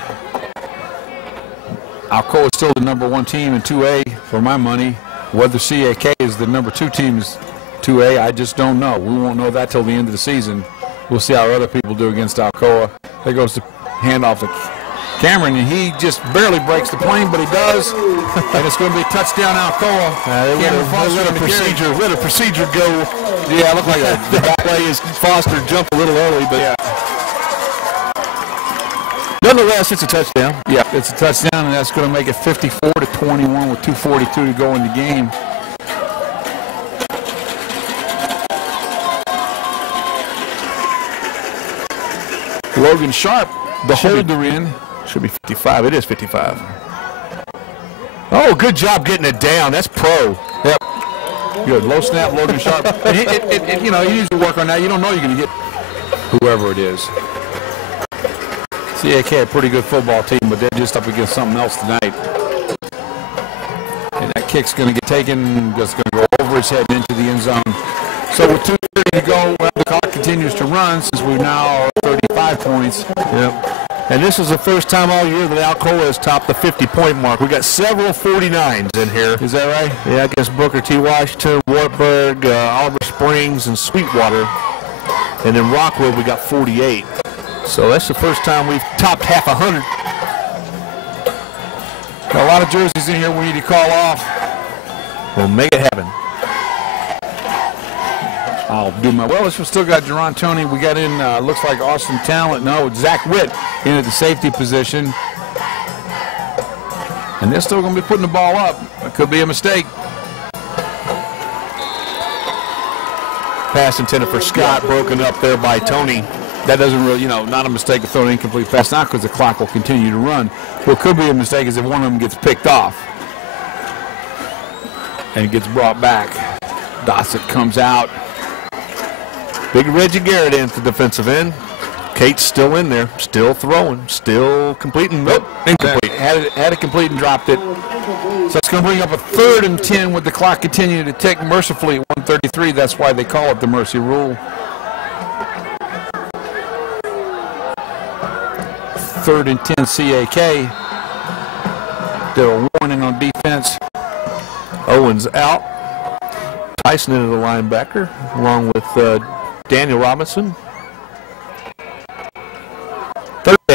Alcoa is still the number 1 team in 2A for my money. Whether CAK is the number 2 team is 2A, I just don't know. We won't know that till the end of the season. We'll see how other people do against Alcoa. There goes the handoff to Cameron, and he just barely breaks the plane, but he does. And it's going to be a touchdown, Alcoa. Let a procedure go. Yeah, it looked like that play is Foster jumped a little early, but yeah. Nonetheless, it's a touchdown. Yeah, it's a touchdown, and that's going to make it 54-21 with 2:42 to go in the game. Logan Sharp, the holder in. Should be 55. It is 55. Oh, good job getting it down. That's pro. Yep. Good. Low snap, Logan Sharp. And you know, you need to work on that. You don't know you're going to get whoever it is. CAK, a pretty good football team, but they're just up against something else tonight. And that kick's going to get taken, just going to go over his head into the end zone. So with 2:30 to go, well, the clock continues to run since we now are 35 points. Yep. And this is the first time all year that Alcoa has topped the 50-point mark. We got several 49s in here. Is that right? Yeah, against Booker T. Washington, Wartburg, Oliver Springs, and Sweetwater. And then Rockwood, we got 48. So that's the first time we've topped half 100. Got a lot of jerseys in here we need to call off. We'll make it happen. I'll do my well. We've still got Jerron Tony. We got in, looks like Austin Talent. No, Zach Witt in at the safety position. And they're still going to be putting the ball up. It could be a mistake. Pass intended for Scott, broken up there by Tony. That doesn't really, not a mistake to throw an incomplete pass, not because the clock will continue to run. What could be a mistake is if one of them gets picked off and gets brought back. Dossett comes out. Big Reggie Garrett in at the defensive end. Kate's still in there, still throwing, still completing. Nope, incomplete. Had it complete and dropped it. So it's going to bring up a 3rd and 10 with the clock continuing to tick mercifully at 1:33. That's why they call it the mercy rule. 3rd and 10 CAK. They're a warning on defense. Owens out. Tyson into the linebacker, along with Daniel Robinson.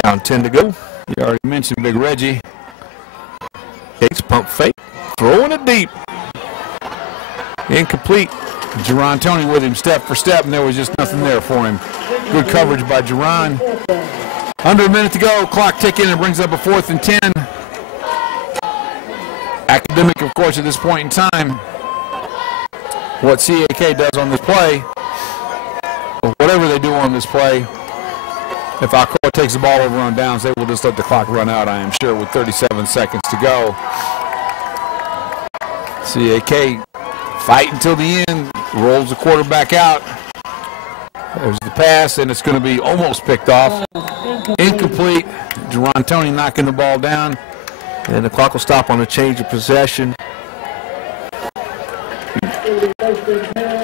Down 10 to go. You already mentioned Big Reggie. Takes pump fake. Throwing it deep. Incomplete. Jerron Tony with him step for step, and there was just nothing there for him. Good coverage by Jerron. Under a minute to go. Clock ticking, and brings up a 4th and 10. Academic, of course, at this point in time. What CAK does on this play, or whatever they do on this play, if Alcoa takes the ball over on downs, they will just let the clock run out, I am sure, with 37 seconds to go. CAK fight until the end, rolls the quarterback out. There's the pass, and it's going to be almost picked off. Incomplete. Jerron Tony knocking the ball down. And the clock will stop on a change of possession.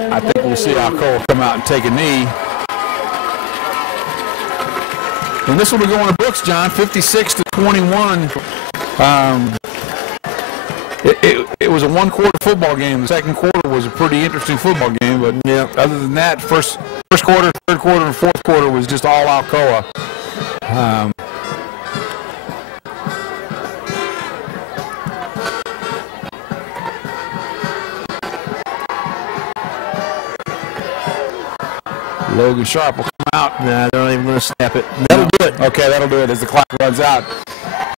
I think we'll see Alcoa come out and take a knee. And this will be going to books, John, 56-21. It was a one-quarter football game. The second quarter was a pretty interesting football game, but yeah, other than that, first quarter, third quarter, and fourth quarter was just all Alcoa. Logan Sharp will come out. Nah, they're not even going to snap it. That'll do it. Okay, that'll do it as the clock runs out.